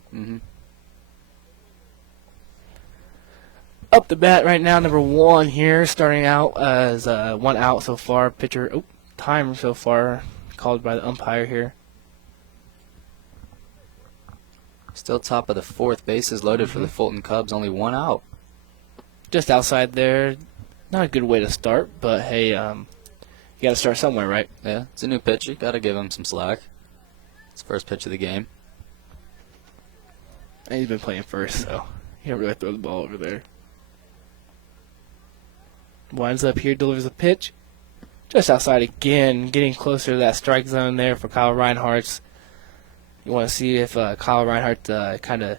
Up the bat right now, number 1 here, starting out as 1 out so far. Pitcher, time so far called by the umpire here. Still top of the 4th, bases loaded for the Fulton Cubs, only 1 out. Just outside there. Not a good way to start, but hey, you got to start somewhere, right? Yeah, it's a new pitch. You got to give him some slack. It's the first pitch of the game. And he's been playing first, so you don't really throw the ball over there. Winds up here, delivers a pitch. Just outside again, getting closer to that strike zone there for Kyle Reinhardt's. You want to see if Kyle Reinhardt kind of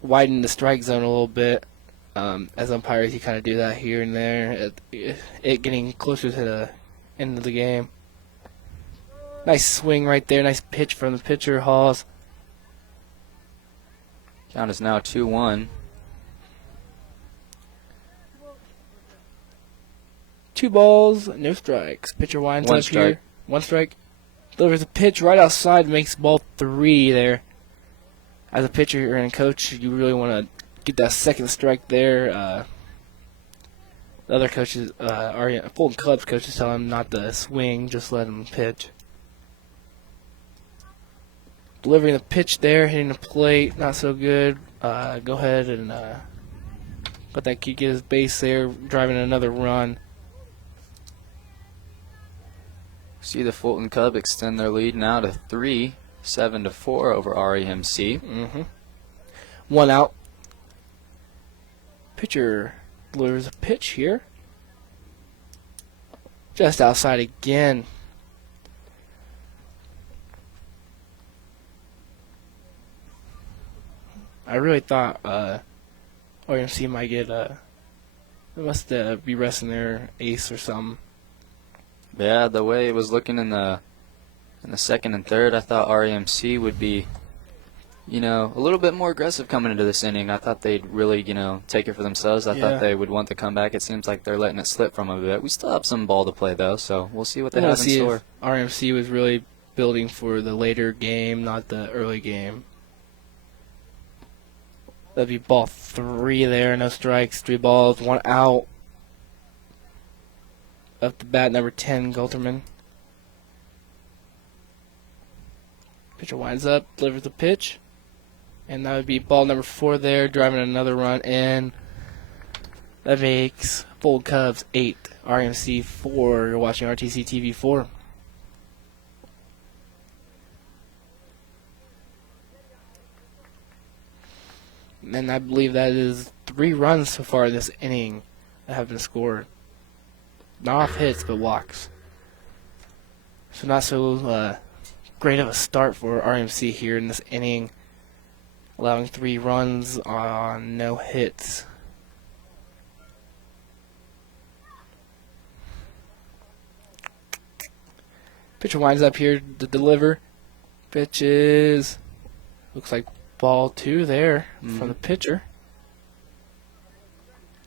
widened the strike zone a little bit. As umpires, you kind of do that here and there. It getting closer to the end of the game. Nice swing right there. Nice pitch from the pitcher, Halls. Count is now 2-1. 2 balls, no strikes. Pitcher winds One up strike. here. 1 strike. Delivers a pitch right outside, makes ball 3 there. As a pitcher and coach, you really want to get that second strike there. The other coaches, Fulton Cubs coaches tell him not to swing, just let him pitch. Delivering the pitch there, hitting the plate, not so good. Go ahead and let that kid get his base there, driving another run. See the Fulton Cub extend their lead now to 3, 7-4 over REMC. 1 out. Pitcher delivers a pitch here. Just outside again. I really thought RMC might get they must be resting their ace or something. Yeah, the way it was looking in the second and third, I thought REMC would be, a little bit more aggressive coming into this inning. I thought they'd really, take it for themselves. I thought they would want to come back. It seems like they're letting it slip from a bit. We still have some ball to play, though, so we'll see what they have in store. If RMC was really building for the later game, not the early game. That'd be ball 3 there, no strikes, 3 balls, 1 out. Up to bat, number 10, Gulterman. Pitcher winds up, delivers the pitch. And that would be ball number 4 there, driving another run in. That makes Fulton Cubs 8, RMC 4. You're watching RTC TV 4. And I believe that is 3 runs so far this inning that have been scored. Not off hits, but walks. So not so great of a start for RMC here in this inning, allowing 3 runs on no hits. Pitcher winds up here to deliver. Pitches. Looks like ball 2 there from the pitcher.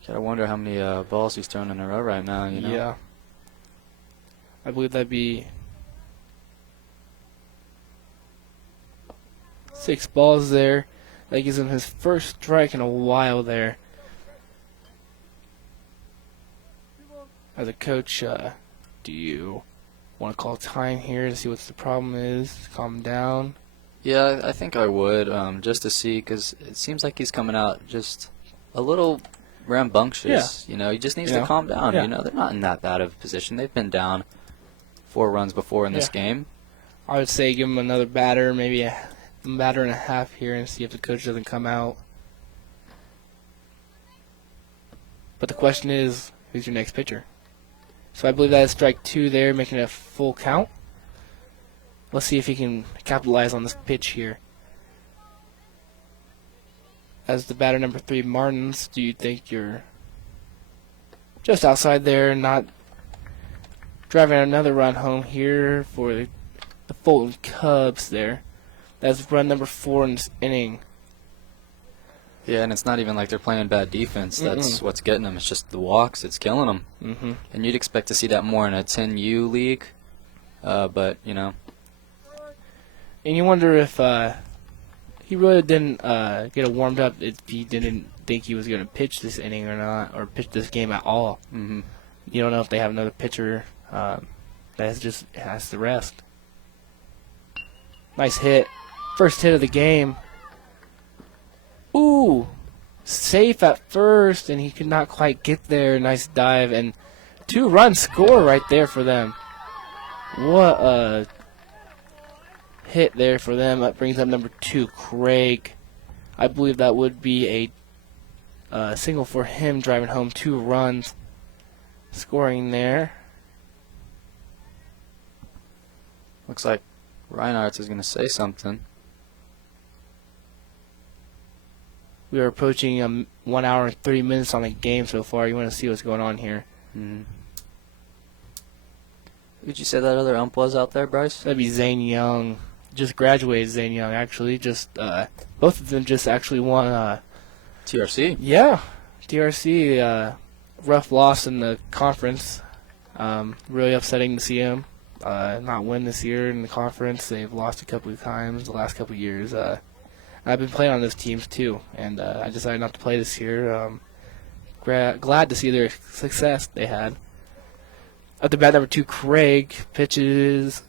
Gotta wonder how many balls he's thrown in a row right now, Yeah. I believe that'd be 6 balls there. That gives him his first strike in a while there. As a coach, do you want to call time here to see what the problem is? Calm down. Yeah, I think I would, just to see, because it seems like he's coming out just a little rambunctious. He just needs to calm down. Yeah. They're not in that bad of a position. They've been down 4 runs before in this game. I would say give him another batter, maybe a batter and a half here, and see if the coach doesn't come out. But the question is, who's your next pitcher? So I believe that is strike 2 there, making it a full count. Let's see if he can capitalize on this pitch here. As the batter number 3, Martins, do you think you're just outside there, not driving another run home here for the Fulton Cubs there? That's run number 4 in this inning. Yeah, and it's not even like they're playing bad defense. That's what's getting them. It's just the walks. It's killing them. And you'd expect to see that more in a 10U league. But. And you wonder if he really didn't get warmed up, if he didn't think he was going to pitch this inning or not, or pitch this game at all. You don't know if they have another pitcher that has to rest. Nice hit. First hit of the game. Ooh, safe at first, and he could not quite get there. Nice dive, and 2-run score right there for them. What a hit there for them. That brings up number 2, Craig. I believe that would be a single for him, driving home 2 runs, scoring there. Looks like Reinhardt is going to say something. We are approaching 1 hour and 30 minutes on the game so far. You want to see what's going on here. Who'd you say that other ump was out there, Bryce? That'd be Zane Young. Just graduated Zane Young, actually. Just both of them just actually won. TRC. Yeah, TRC. Rough loss in the conference. Really upsetting to see them not win this year in the conference. They've lost a couple of times the last couple of years. I've been playing on those teams too, and I decided not to play this year. Glad to see their success they had. Up to bat number 2, Craig pitches,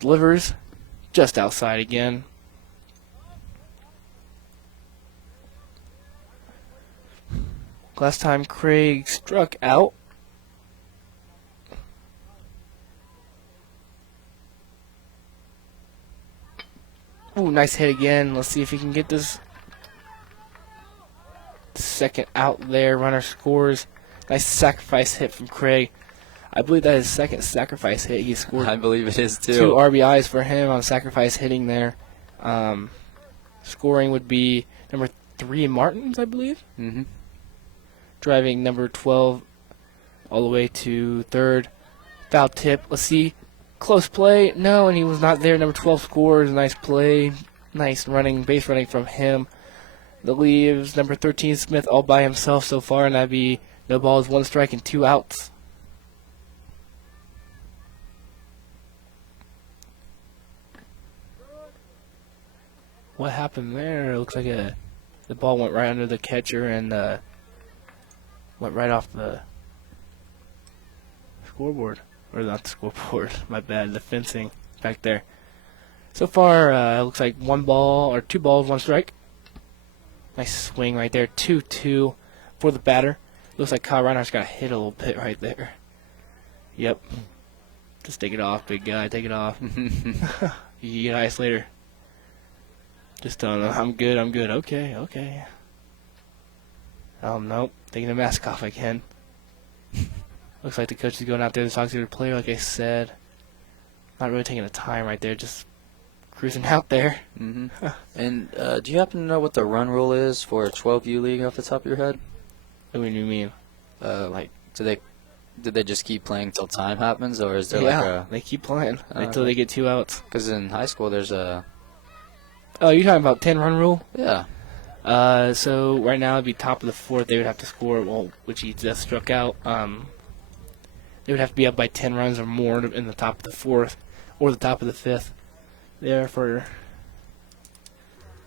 delivers, just outside again. Last time Craig struck out. Ooh, nice hit again. Let's see if he can get this second out there. Runner scores. Nice sacrifice hit from Craig. I believe that is his second sacrifice hit. He scored. I believe it is too. 2 RBIs for him on sacrifice hitting there. Scoring would be number 3 Martins, I believe. Mm-hmm. Driving number 12 all the way to third. Foul tip. Let's see. Close play. No, and he was not there. Number 12 scores. Nice play. Nice running, base running from him. That leaves number 13 Smith all by himself so far, and that'd be no balls, 1 strike, and 2 outs. What happened there? It looks like the ball went right under the catcher and went right off the scoreboard. Or not the scoreboard, my bad, the fencing back there. So far, it looks like 2 balls, 1 strike. Nice swing right there, 2-2 for the batter. Looks like Kyle Reinhardt's got hit a little bit right there. Yep. Just take it off, big guy, take it off. You get ice later. Just telling him, I'm good. Okay. Nope, taking the mask off again. Looks like the coach is going out there to talk to the player, like I said. Not really taking the time right there, just cruising out there. Mm-hmm. And do you happen to know what the run rule is for a 12U league off the top of your head? What do you mean? Like, did they just keep playing till time happens, or is there they keep playing until they get 2 outs. Because in high school there's a... Oh, you're talking about 10-run rule? Yeah. So right now it'd be top of the 4th. They would have to score, which he just struck out. They would have to be up by 10 runs or more in the top of the 4th or the top of the 5th.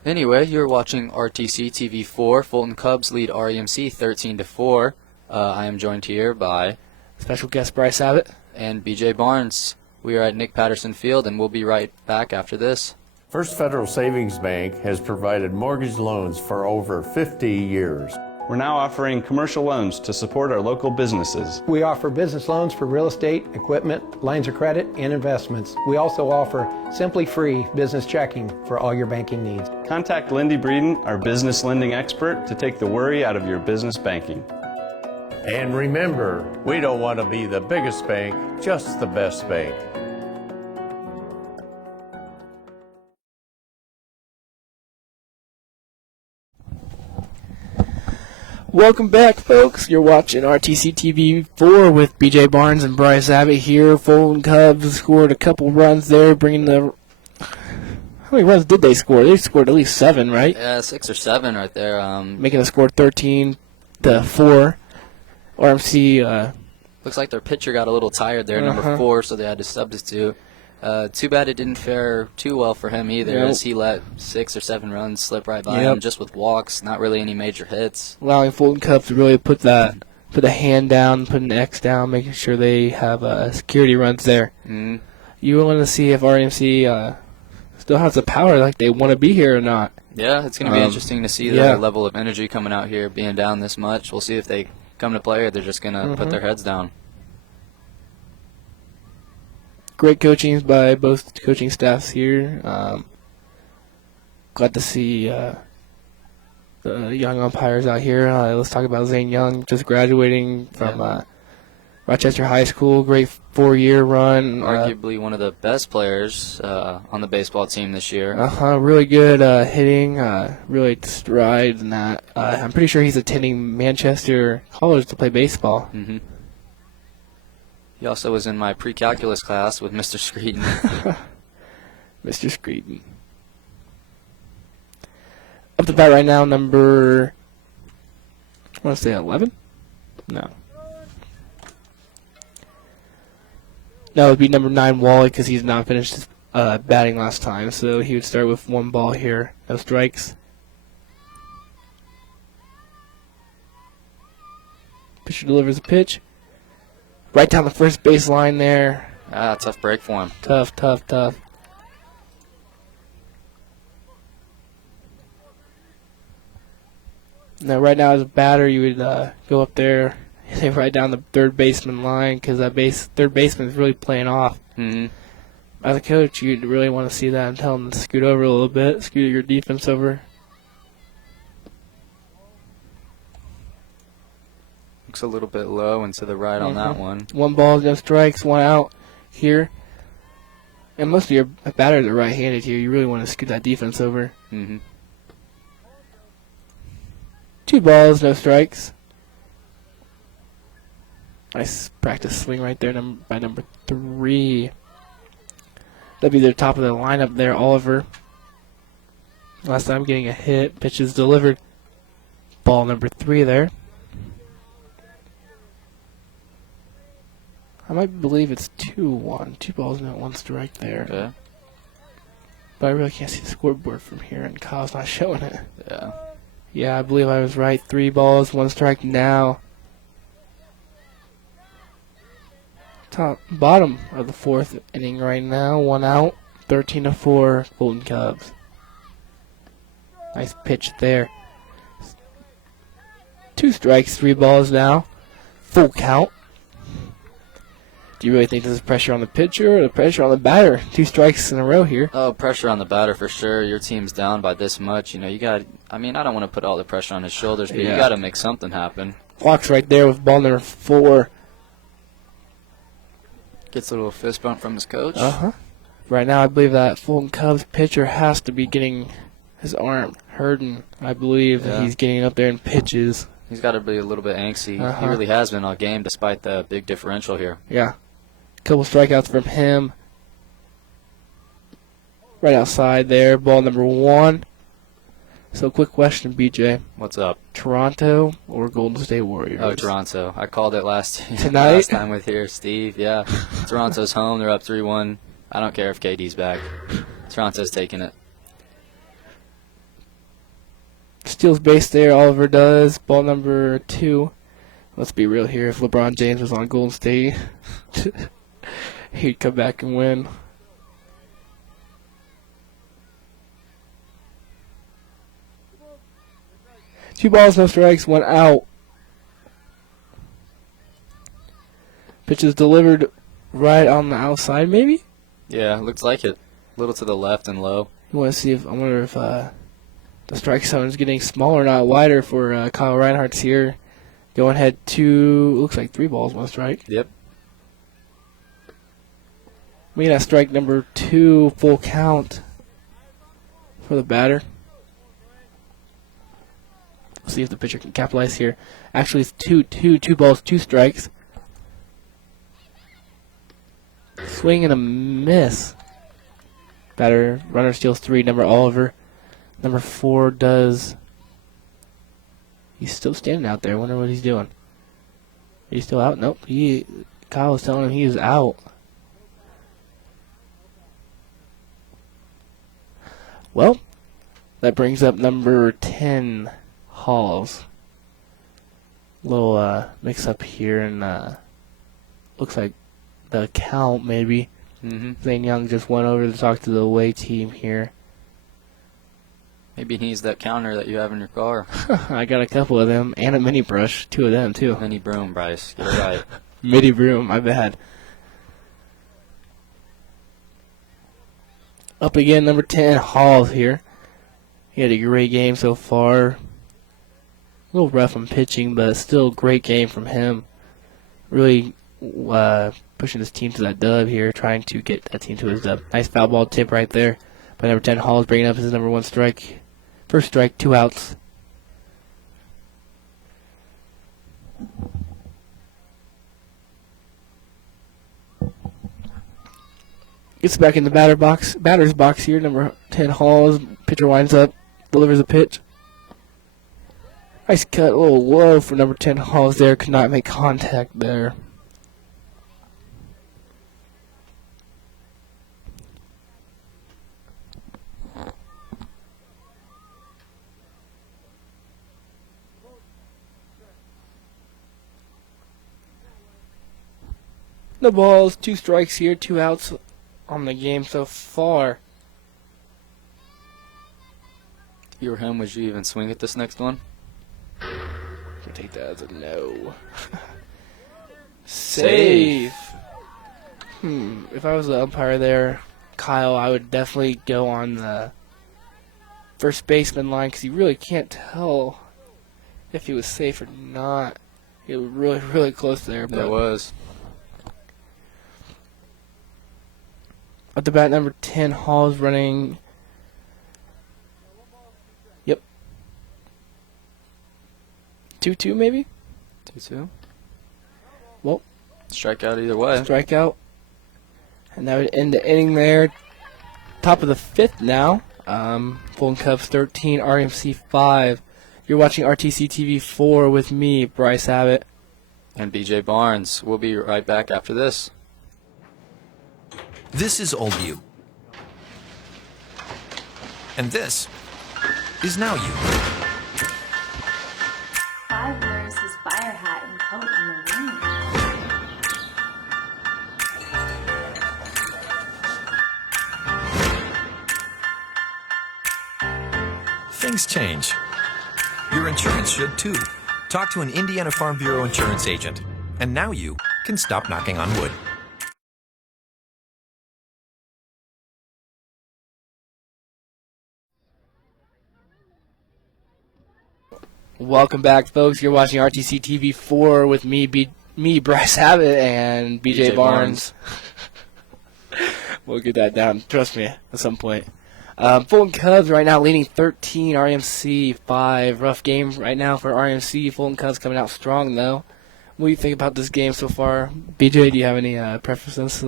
Anyway, you're watching RTC TV4. Fulton Cubs lead REMC 13-4. I am joined here by special guest Bryce Abbott and BJ Barnes. We are at Nick Patterson Field, and we'll be right back after this. First Federal Savings Bank has provided mortgage loans for over 50 years. We're now offering commercial loans to support our local businesses. We offer business loans for real estate, equipment, lines of credit, and investments. We also offer simply free business checking for all your banking needs. Contact Lindy Breeden, our business lending expert, to take the worry out of your business banking. And remember, we don't want to be the biggest bank, just the best bank. Welcome back, folks. You're watching RTC TV 4 with BJ Barnes and Bryce Abbott here. Fulton Cubs scored a couple runs there, bringing the... How many runs did they score? They scored at least 7, right? Yeah, 6 or 7 right there. Making the score 13-4. RMC... Looks like their pitcher got a little tired there, number 4, so they had to substitute. Too bad it didn't fare too well for him either, as he let 6 or 7 runs slip right by him, just with walks, not really any major hits. Allowing Fulton Cubs to really put a hand down, put an X down, making sure they have security runs there. Mm-hmm. You want to see if RMC still has the power, like they want to be here or not. Yeah, it's going to be interesting to see their level of energy coming out here, being down this much. We'll see if they come to play or they're just going to put their heads down. Great coaching by both coaching staffs here. Glad to see the young umpires out here. Let's talk about Zane Young, just graduating from Rochester High School. Great 4-year run. Arguably one of the best players on the baseball team this year. Really good hitting, really strides and that. I'm pretty sure he's attending Manchester College to play baseball. Mm-hmm. He also was in my pre-calculus class with Mr. Screeden. Mr. Screeden. Up to bat right now, number, I want to say 11? No. No, it would be number 9, Wally, because he's not finished his batting last time. So he would start with 1 ball here. No strikes. Pitcher delivers a pitch. Right down the first base line there. Ah, tough break for him. Tough. Now, right now as a batter, you would go up there, right down the third baseman line, because that third baseman is really playing off. Mm-hmm. As a coach, you'd really want to see that and tell him to scoot over a little bit, scoot your defense over. Looks a little bit low and to the right on that one. 1 ball, no strikes, 1 out here. And most of your batters are right-handed here. You really want to scoot that defense over. Mm-hmm. 2 balls, no strikes. Nice practice swing right there by number 3. That'd be the top of the lineup there, Oliver. Last time getting a hit. Pitches delivered. Ball number 3 there. I might believe it's 2-1. 2 balls, no 1 strike there. Okay. But I really can't see the scoreboard from here, and Kyle's not showing it. Yeah. Yeah, I believe I was right. 3 balls, 1 strike now. Bottom of the 4th inning right now. 1 out. 13-4 Fulton Cubs. Nice pitch there. 2 strikes, 3 balls now. Full count. Do you really think this is pressure on the pitcher or the pressure on the batter? 2 strikes in a row here. Oh, pressure on the batter for sure. Your team's down by this much. You know, you got. I mean, I don't want to put all the pressure on his shoulders, but you got to make something happen. Clock's right there with ball number 4. Gets a little fist bump from his coach. Right now, I believe that Fulton Cubs pitcher has to be getting his arm hurting. I believe that he's getting up there in pitches. He's got to be a little bit angsty. He really has been all game despite the big differential here. Yeah. Couple strikeouts from him. Right outside there, ball number 1. So, quick question, BJ. What's up? Toronto or Golden State Warriors? Oh, Toronto. I called it last time with here, Steve. Yeah. Toronto's home. They're up 3-1. I don't care if KD's back. Toronto's taking it. Steals base there, Oliver does. Ball number 2. Let's be real here. If LeBron James was on Golden State, he'd come back and win. Two balls, no strikes, 1 out. Pitch is delivered right on the outside, maybe? Yeah, looks like it. A little to the left and low. You want to see if, I wonder if the strike zone is getting smaller, not wider for Kyle Reinhardt's here. Going ahead to, looks like 3 balls, 1 strike. Yep. We got strike number 2, full count for the batter. We'll see if the pitcher can capitalize here. Actually, it's 2 balls, 2 strikes. Swing and a miss. Batter, runner steals 3, number Oliver. Number 4 does. He's still standing out there. I wonder what he's doing. He's still out? Nope. Kyle was telling him he is out. Well, that brings up number 10, Halls. Little mix-up here, and looks like the count maybe. Zane Young just went over to talk to the away team here. Maybe he needs that counter that you have in your car. I got a couple of them, and a mini brush, 2 of them too. Mini broom, Bryce. Get it right. Mini broom, my bad. Up again, number 10, Halls here. He had a great game so far. A little rough on pitching, but still a great game from him. Really pushing his team to that dub here, trying to get that team to his dub. Nice foul ball tip right there by number 10, Halls, bringing up his number 1 strike. First strike, 2 outs. Gets back in the batter's box here. Number 10 Halls. Pitcher winds up, delivers a pitch. Nice cut, a little low for number 10 Halls there. Could not make contact there. No balls, 2 strikes here, 2 outs on the game so far. If you were him, would you even swing at this next one? I'll take that as a no. Save. If I was the umpire there, Kyle, I would definitely go on the first baseman line because you really can't tell if he was safe or not. He was really, really close there. But it was. At the bat, number 10 Hall's running. Yep. 2-2 maybe? 2-2. Well, strikeout either way. Strikeout. And that would end the inning there. Top of the 5th now. Fulton Cubs 13, REMC 5. You're watching RTC TV 4 with me, Bryce Abbott. And BJ Barnes. We'll be right back after this. This is old you. And this is now you. 5 wears his fire hat and coat in the rain. Things change. Your insurance should too. Talk to an Indiana Farm Bureau insurance agent. And now you can stop knocking on wood. Welcome back, folks. You're watching RTC TV 4 with me, Bryce Abbott, and BJ Barnes. We'll get that down. Trust me, at some point. Fulton Cubs right now leading 13, RMC 5. Rough game right now for RMC. Fulton Cubs coming out strong, though. What do you think about this game so far? BJ, do you have any preferences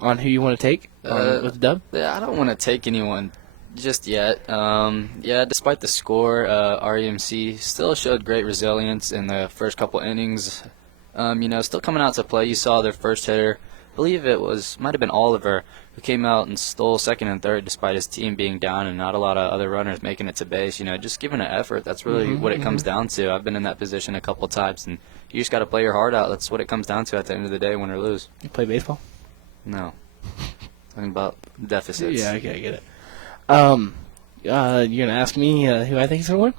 on who you want to take with the dub? I don't want to take anyone just yet. Yeah, despite the score, REMC still showed great resilience in the first couple innings. Still coming out to play. You saw their first hitter, I believe might have been Oliver, who came out and stole second and third despite his team being down and not a lot of other runners making it to base. Just giving an effort. That's really what it comes down to. I've been in that position a couple of times, and you just got to play your heart out. That's what it comes down to at the end of the day, win or lose. You play baseball? No. Talking about deficits. Yeah, okay, I get it. You're gonna ask me who I think is gonna win?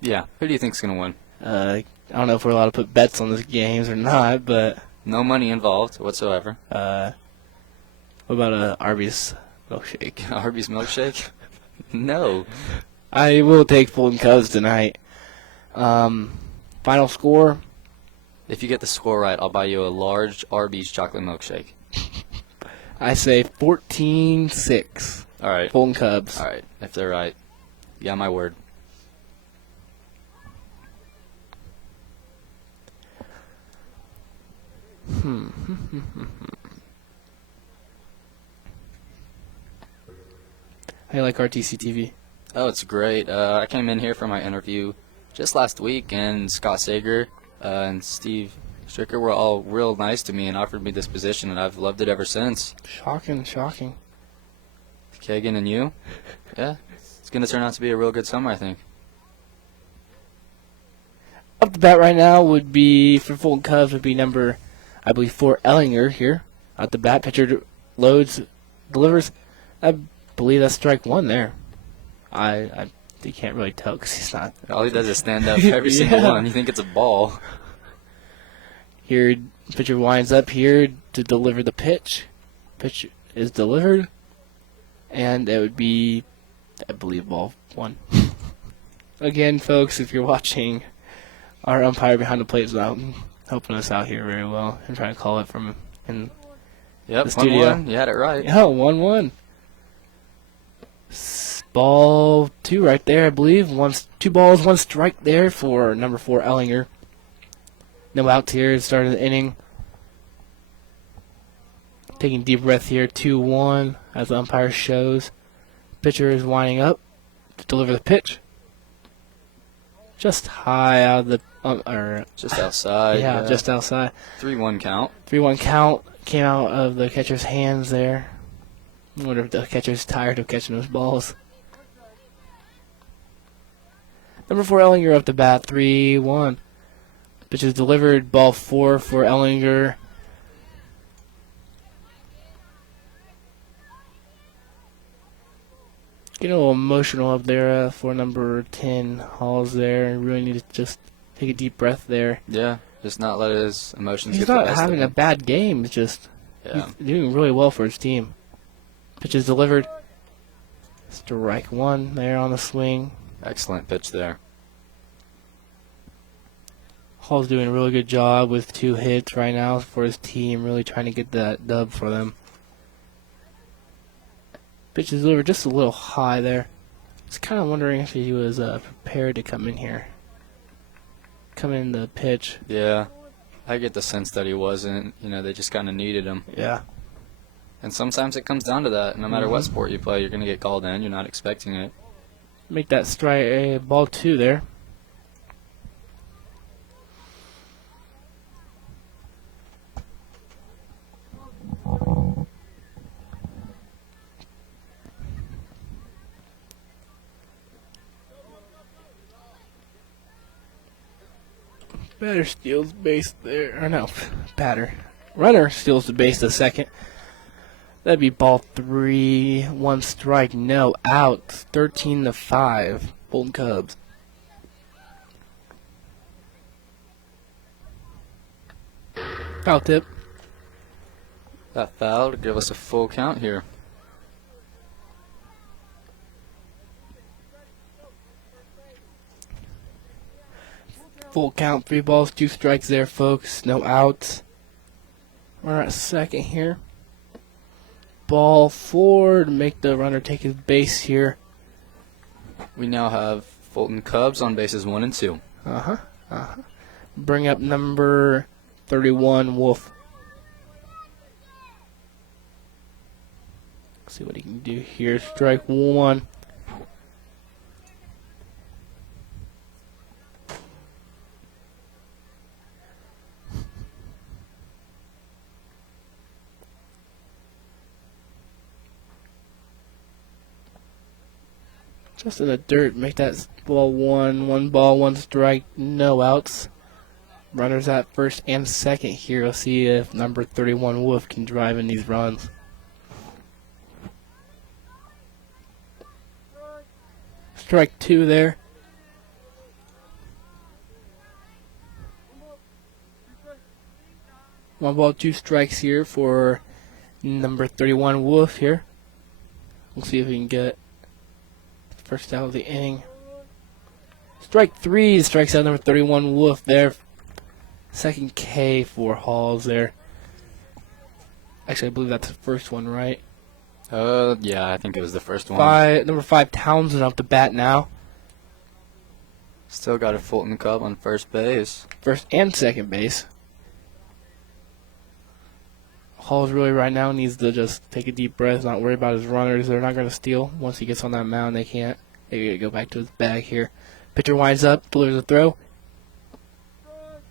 Yeah. Who do you think's gonna win? I don't know if we're allowed to put bets on these games or not, but no money involved whatsoever. What about a Arby's milkshake? Arby's milkshake? No. I will take Fulton Cubs tonight. Final score? If you get the score right, I'll buy you a large Arby's chocolate milkshake. I say 14-6. All right. Fulton Cubs. All right. If they're right, you got my word. How you like RTC TV? Oh, it's great. I came in here for my interview just last week, and Scott Sager and Steve Stricker were all real nice to me and offered me this position, and I've loved it ever since. Shocking. Kagan and you? Yeah. It's going to turn out to be a real good summer, I think. Up the bat right now would be, for Fulton Cubs, would be number, I believe, 4 Ellinger here. At the bat, pitcher loads, delivers. I believe that's strike 1 there. You can't really tell because he's not. All he does is stand up every single one. You think it's a ball. Here, pitcher winds up here to deliver the pitch. Pitch is delivered. And it would be, I believe, ball 1. Again, folks, if you're watching, our umpire behind the plate is out helping us out here very well and trying to call it from in the studio. 1-1. You had it right. Yeah, 1-1. Ball 2 right there, I believe. 2 balls, 1 strike there for number 4 Ellinger. No outs here. Started the inning. taking a deep breath here. 2-1 as the umpire shows. Pitcher is winding up to deliver the pitch. Just high out of the just outside. Yeah, just outside. 3-1 count. 3-1 count came out of the catcher's hands there. I wonder if the catcher's tired of catching those balls. Number 4, Ellinger up to bat. 3-1. Pitch is delivered. Ball 4 for Ellinger. Getting a little emotional up there for number 10, Halls there. Really need to just take a deep breath there. Yeah, just not let his emotions He's get the not best having of a him. bad game. It's just he's doing really well for his team. Pitch is delivered. Strike 1 there on the swing. Excellent pitch there. Hall's doing a really good job with 2 hits right now for his team. Really trying to get that dub for them. Pitch is delivered just a little high there. I was kind of wondering if he was prepared to come in here. Come in the pitch. Yeah, I get the sense that he wasn't. You know, they just kind of needed him. Yeah. And sometimes it comes down to that. No matter what sport you play, you're going to get called in. You're not expecting it. Make that strike ball 2 there. Batter steals base there. Or no, batter. Runner steals the base to second. That'd be ball 3. 1 strike, no out. 13-5. Fulton Cubs. Foul tip. That foul to give us a full count here. Full count, 3 balls, 2 strikes there, folks. No outs. We're at second here. Ball 4 to make the runner take his base here. We now have Fulton Cubs on bases 1 and 2. Bring up number 31, Wolf. See what he can do here. Strike 1. Just in the dirt, make that ball 1. 1 ball, 1 strike, no outs. Runners at first and second here. We'll see if number 31 Wolf can drive in these runs. Strike 2 there. One ball, 2 strikes here for number 31 Wolf here. We'll see if we can get first out of the inning. Strike 3 strikes out number 31 Wolf there. Second K for Halls there. Actually, I believe that's the first one, right? Yeah, I think it was the first one. Number 5 Townsend up to bat now. Still got a Fulton Cub on first base. First and second base. Halls really right now needs to just take a deep breath, not worry about his runners. They're not going to steal. Once he gets on that mound, they can't. They got to go back to his bag here. Pitcher winds up, delivers a throw.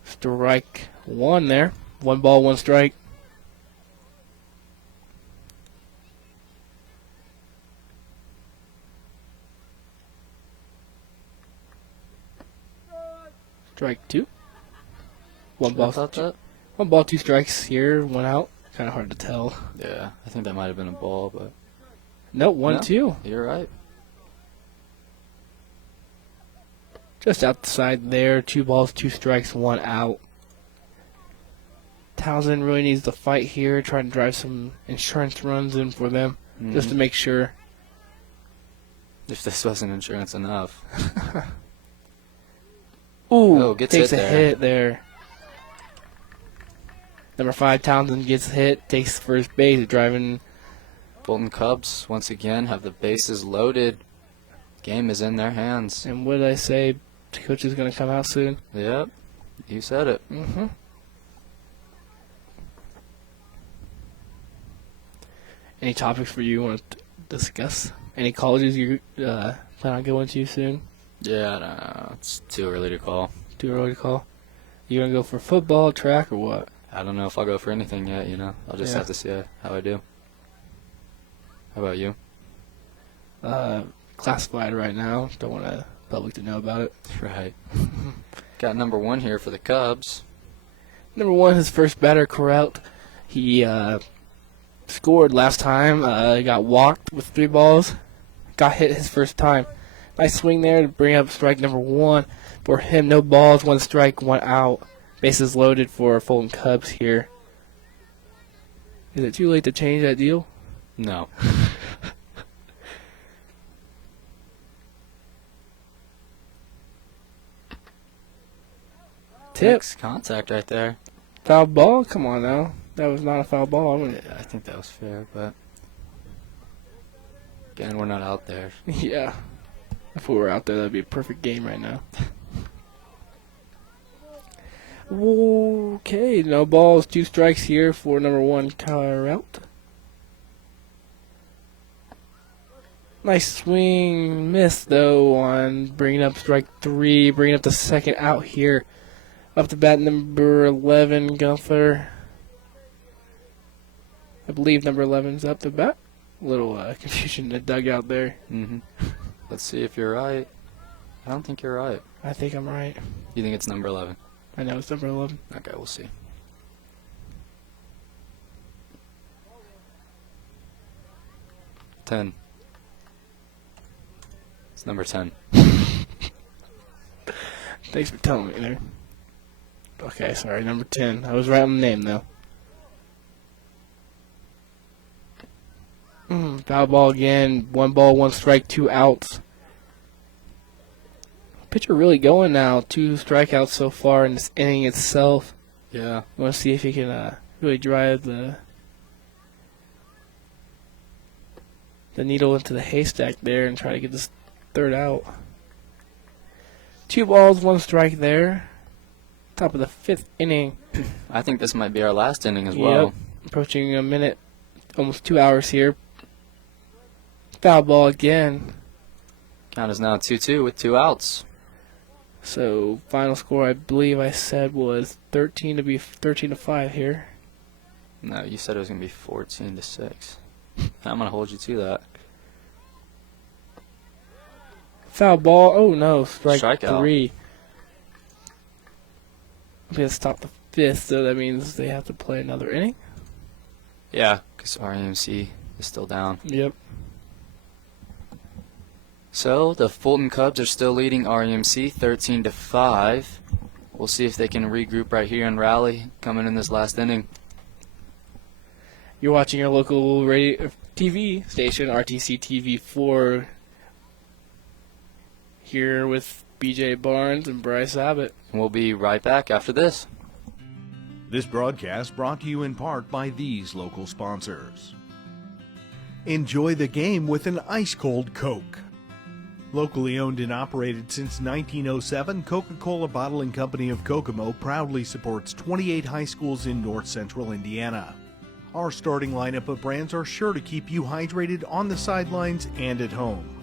Strike 1 there. 1 ball, 1 strike. Strike 2. 1 ball. 1 ball, 2 strikes here. 1 out. Kind of hard to tell. Yeah, I think that might have been a ball, but no, 1-2. You're right. Just outside there. 2 balls, 2 strikes, 1 out. Townsend really needs to fight here, try to drive some insurance runs in for them, just to make sure. If this wasn't insurance enough. Ooh, gets takes hit a hit there. Number 5 Townsend gets hit, takes first base, driving. Fulton Cubs once again have the bases loaded. Game is in their hands. And what did I say? The coach is going to come out soon. Yep, you said it. Any topics for you want to discuss? Any colleges you plan on going to soon? Yeah, I don't know. It's too early to call. Too early to call? You gonna go for football, track, or what? I don't know if I'll go for anything yet, I'll just have to see how I do. How about you? Classified right now. Don't want the public to know about it. Right. Got number 1 here for the Cubs. Number 1, his first batter, Corralt. He scored last time. Got walked with 3 balls. Got hit his first time. Nice swing there to bring up strike number 1. For him, no balls, 1 strike, 1 out. Bases loaded for Fulton Cubs here. Is it too late to change that deal? No. Tip. Makes contact right there. Foul ball? Come on now. That was not a foul ball. Yeah, I think that was fair, but again, we're not out there. Yeah. If we were out there, that'd be a perfect game right now. Okay, no balls, 2 strikes here for number 1, Corralt. Nice swing, miss though on bringing up strike 3, bringing up the second out here. Up to bat number 11, Gunther. I believe number 11's up to bat. A little confusion in the dugout there. Let's see if you're right. I don't think you're right. I think I'm right. You think it's number 11? I know it's number 11. Okay, we'll see. Ten. It's number 10. Thanks for telling me there. Okay, sorry, number 10. I was right on the name, though. Foul ball again. 1 ball, 1 strike, 2 outs. Pitcher really going now. 2 strikeouts so far in this inning itself. Yeah. I want to see if he can really drive the needle into the haystack there and try to get this 3rd out. 2 balls, 1 strike there. Top of the 5th inning. I think this might be our last inning as well. Yep. Approaching a minute, almost 2 hours here. Foul ball again. Count is now 2-2 with 2 outs. So final score, I believe I said was 13 to 5 here. No, you said it was gonna be 14-6. I'm gonna hold you to that. Foul ball. Oh no, Strikeout. 3. Okay, let's stop the 5th, so that means they have to play another inning. Yeah, because REMC is still down. Yep. So the Fulton Cubs are still leading REMC 13-5. We'll see if they can regroup right here and rally coming in this last inning. You're watching your local radio TV station, RTC TV 4, here with BJ Barnes and Bryce Abbott. And we'll be right back after this. This broadcast brought to you in part by these local sponsors. Enjoy the game with an ice-cold Coke. Locally owned and operated since 1907, Coca-Cola Bottling Company of Kokomo proudly supports 28 high schools in north central Indiana. Our starting lineup of brands are sure to keep you hydrated on the sidelines and at home.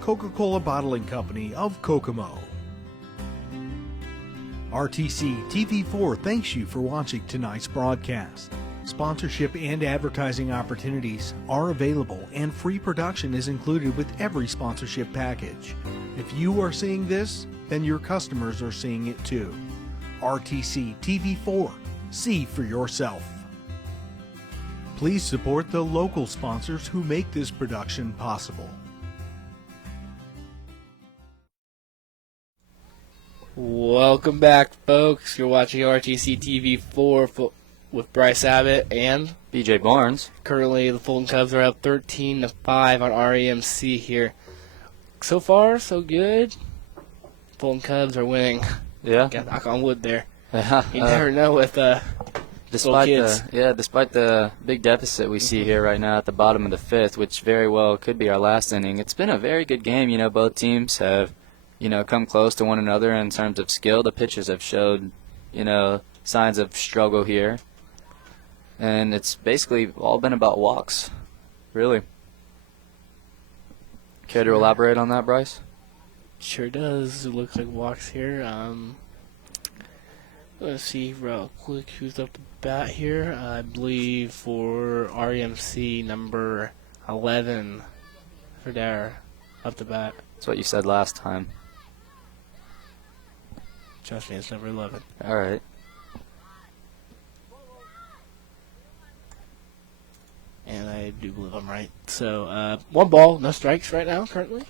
Coca-Cola Bottling Company of Kokomo. RTC TV4 thanks you for watching tonight's broadcast. Sponsorship and advertising opportunities are available, and free production is included with every sponsorship package. If you are seeing this, then your customers are seeing it too. RTC TV4. See for yourself. Please support the local sponsors who make this production possible. Welcome back, folks. You're watching RTC TV 4 with Bryce Abbott and BJ Barnes. Currently, the Fulton Cubs are up 13-5 on REMC here. So far, so good. Fulton Cubs are winning. Yeah. Got to knock on wood there. Yeah. You never know with despite kids. despite the big deficit we see here right now at the bottom of the 5th, which very well could be our last inning. It's been a very good game. Both teams have come close to one another in terms of skill. The pitchers have showed, signs of struggle here. And it's basically all been about walks. Really? Care to elaborate on that, Bryce? Sure does. It looks like walks here. Let's see real quick who's up to bat here. I believe for REMC number 11 for there up to bat. That's what you said last time. Trust me, it's number 11. All right. And I do believe I'm right. So, 1 ball, no strikes right now, currently.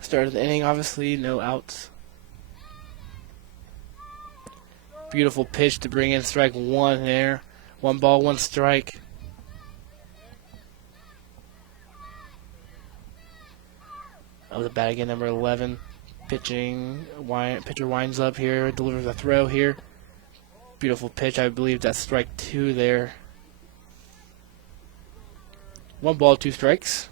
Started the inning, obviously, no outs. Beautiful pitch to bring in strike 1 there. 1 ball, 1 strike. Of the bat again, number 11. Pitcher winds up here, delivers a throw here. Beautiful pitch, I believe that's strike 2 there. 1 ball, 2 strikes.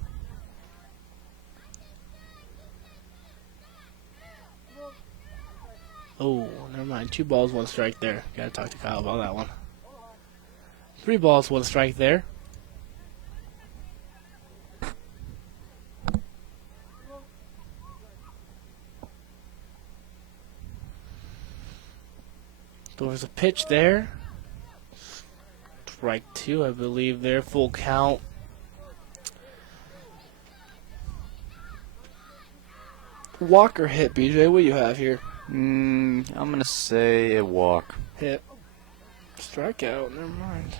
Oh, never mind. 2 balls, 1 strike there. Gotta talk to Kyle about that one. 3 balls, 1 strike there. There's a pitch there. Strike 2, I believe there. Full count. Walk or hit, BJ? What do you have here? I'm gonna say a walk. Hit. Strikeout. Never mind.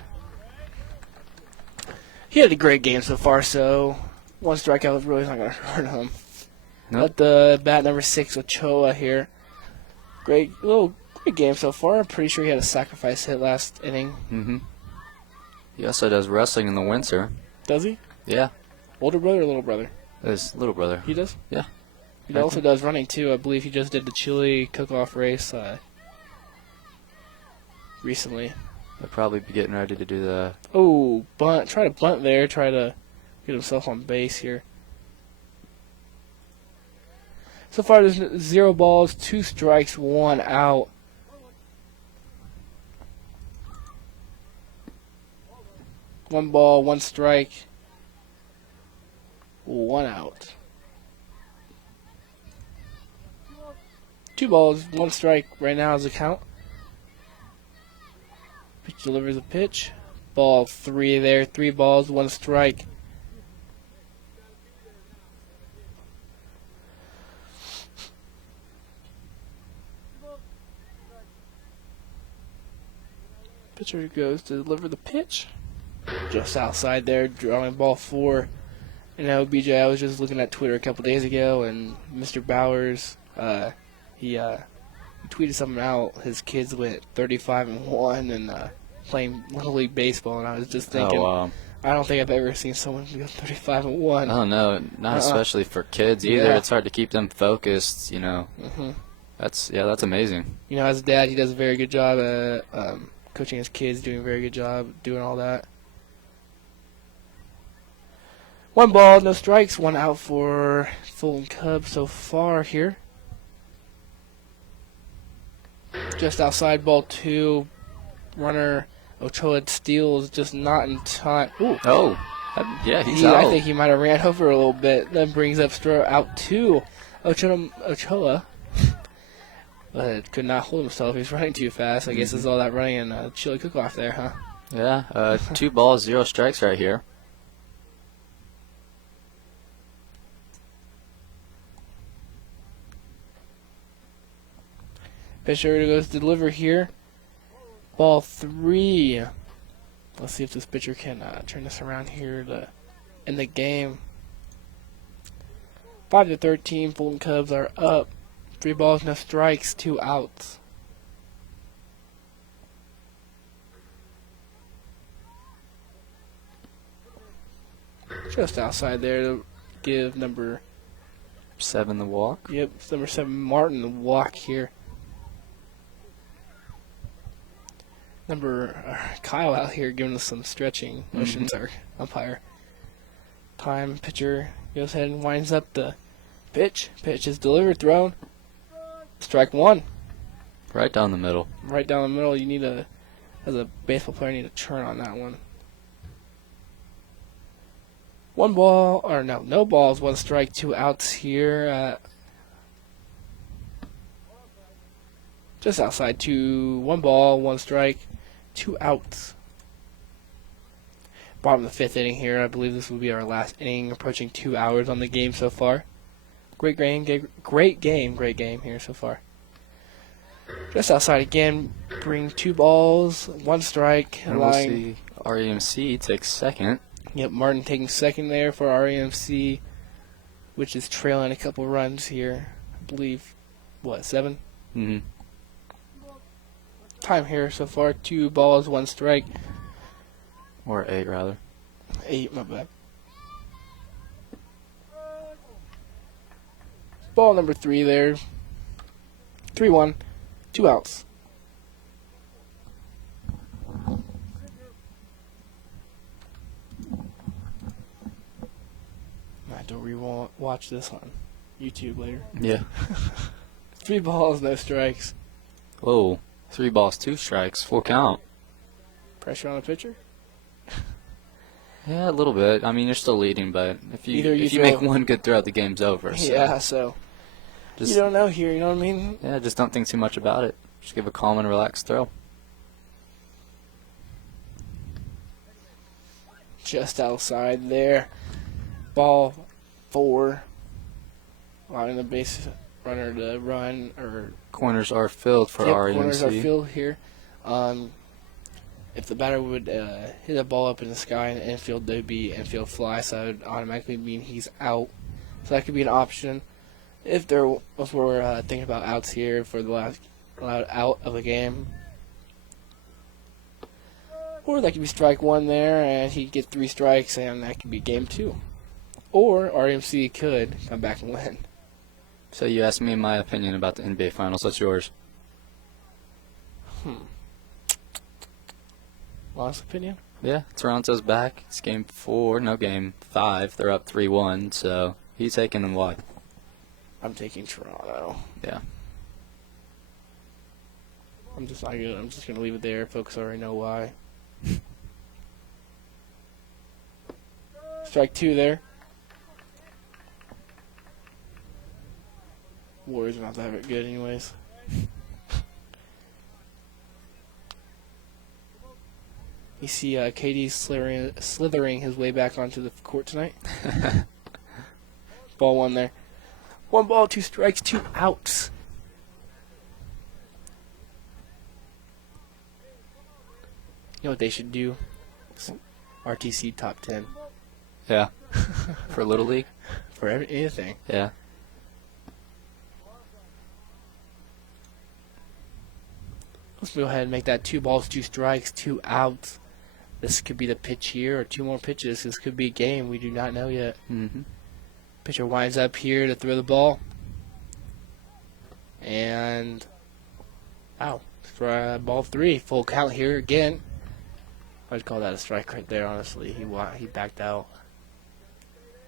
He had a great game so far, so 1 strikeout really is not gonna hurt him. Nope. Let the bat number 6, Ochoa here. Great game so far. I'm pretty sure he had a sacrifice hit last inning. Mm-hmm. He also does wrestling in the winter. Does he? Yeah. Older brother or little brother? His little brother. He does? Yeah. He also does running too. I believe he just did the chili cook-off race recently. He'll probably be getting ready to do the... Oh, bunt. Try to bunt there. Try to get himself on base here. So far, there's 0 balls, 2 strikes, 1 out. One ball, 1 strike, 1 out. 2 balls, 1 strike right now is the count. Pitch delivers a pitch. Ball 3 there, 3 balls, 1 strike. Pitcher goes to deliver the pitch. Just outside there, drawing ball 4. You know, BJ, I was just looking at Twitter a couple days ago, and Mr. Bowers, he tweeted something out. His kids went 35-1 and playing Little League baseball, and I was just thinking, wow. I don't think I've ever seen someone go 35-1. Oh no, not especially for kids either. Yeah. It's hard to keep them focused, you know. Mm-hmm. That's amazing. You know, as a dad, he does a very good job at coaching his kids, doing a very good job doing all that. 1 ball, no strikes, 1 out for Fulton Cubs so far here. Just outside, ball 2. Runner Ochoa steals, just not in time. Ooh. Oh, yeah, he's out. I think he might have ran over a little bit. Then brings up out 2. Ochoa. But could not hold himself. He's running too fast. I guess it's all that running and chili cook-off there, huh? Yeah, 2 balls, 0 strikes right here. Pitcher goes to deliver here. Ball 3. Let's see if this pitcher can turn this around here to end the game. 5-13. Fulton Cubs are up. 3 balls, no strikes, 2 outs. Just outside there to give number 7 the walk. Yep, it's number 7 Martin the walk here. Kyle out here giving us some stretching motions, our umpire. Time, pitcher goes ahead and winds up the pitch. Pitch is delivered, thrown. Strike 1. Right down the middle. Right down the middle. You need as a baseball player, you need to turn on that one. No balls, 1 strike, 2 outs here. Just outside 1 ball, 1 strike, 2 outs. Bottom of the 5th inning here. I believe this will be our last inning, approaching 2 hours on the game so far. Great game here so far. Just outside again, bring 2 balls, 1 strike. And we'll see REMC takes second. Yep, Martin taking second there for REMC, which is trailing a couple runs here. I believe, 7? Mm-hmm. Time here so far, 2 balls, 1 strike. Or 8, rather. 8, my bad. Ball number 3 there. 3-1, 2 outs. I have to watch this on YouTube later. Yeah. 3 balls, no strikes. Whoa. 3 balls, 2 strikes, full count. Pressure on the pitcher? Yeah, a little bit. I mean, you're still leading, but if you throw- make one good throw, the game's over. So Yeah, so just, you don't know here, you know what I mean? Yeah, just don't think too much about it. Just give a calm and relaxed throw. Just outside there. Ball 4. Allowing the base runner to run, or Corners are filled for REMC. corners are filled here. If the batter would hit a ball up in the sky in the infield, there'd be infield fly, so that would automatically mean he's out. So that could be an option. If there was, we're thinking about outs here for the last out of the game. Or that could be strike 1 there, and he'd get 3 strikes, and that could be game 2. Or RMC could come back and win. So you asked me my opinion about the NBA Finals. What's yours? Honest opinion? Yeah, Toronto's back. It's game 4, no game 5. They're up 3-1, so he's taking them wide. I'm taking Toronto. Yeah. I'm just gonna leave it there. Folks already know why. Strike 2 there. Warriors are not that good anyways. You see KD slithering his way back onto the court tonight. Ball 1 there. 1 ball, 2 strikes, 2 outs. You know what they should do? RTC top 10. Yeah. For Little League? For anything. Yeah. Let's go ahead and make that 2 balls, 2 strikes, 2 outs. This could be the pitch here, or 2 more pitches. This could be a game. We do not know yet. Mm-hmm. Pitcher winds up here to throw the ball. And, wow, ball 3. Full count here again. I'd call that a strike right there, honestly. He backed out.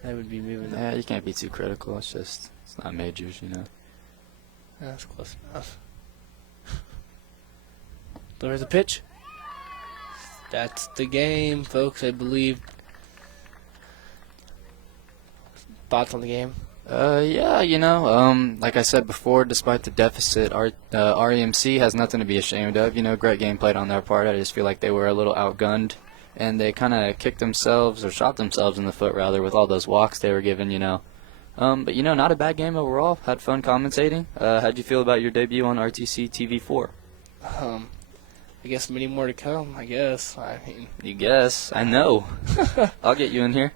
That would be moving. Yeah, you can't be too critical. It's not majors, you know. That's close enough. There's a pitch. That's the game, folks, I believe. Thoughts on the game? Yeah, you know, like I said before, despite the deficit, REMC has nothing to be ashamed of. You know, great game played on their part. I just feel like they were a little outgunned, and they kind of kicked themselves, or shot themselves in the foot, rather, with all those walks they were given, you know. But, you know, not a bad game overall. Had fun commentating. How'd you feel about your debut on RTC TV4? I guess many more to come, I guess. You guess. I know. I'll get you in here.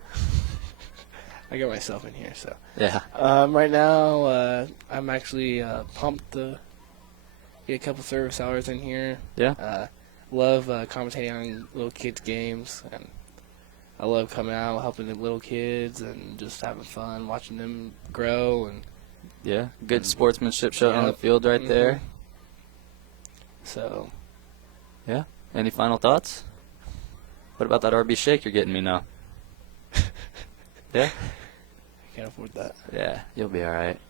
I got myself in here, so. Yeah. Right now, I'm actually pumped to get a couple service hours in here. Yeah. Love commentating on little kids' games, and I love coming out, helping the little kids, and just having fun, watching them grow. And yeah, good sportsmanship show on the field right there. So. Yeah. Any final thoughts? What about that RB shake you're getting me now? Yeah? I can't afford that. Yeah, you'll be all right.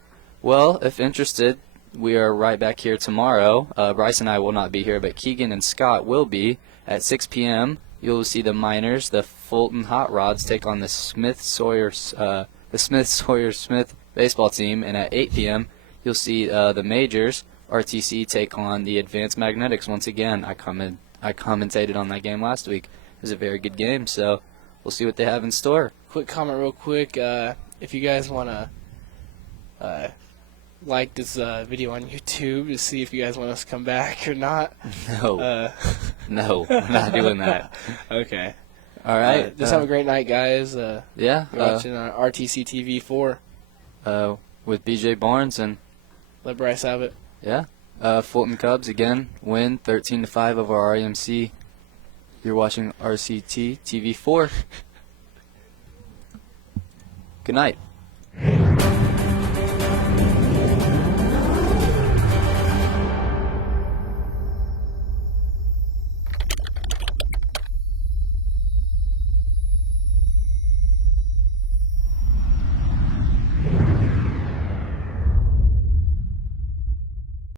Well, if interested, we are right back here tomorrow. Bryce and I will not be here, but Keegan and Scott will be at 6 p.m. You'll see the Miners, the Fulton Hot Rods take on the Smith Sawyer Smith baseball team, and at 8 p.m. you'll see the Majors RTC take on the Advanced Magnetics once again. I commentated on that game last week. It was a very good game, so we'll see what they have in store. Quick comment real quick. If you guys want to like this video on YouTube to see if you guys want us to come back or not. No. No, we're not doing that. Okay. All right. Just have a great night, guys. Yeah. You're watching RTC TV 4. With BJ Barnes and Let Bryce have it. yeah. Fulton Cubs again win 13-5 over REMC. You're watching RCT TV 4. Good night.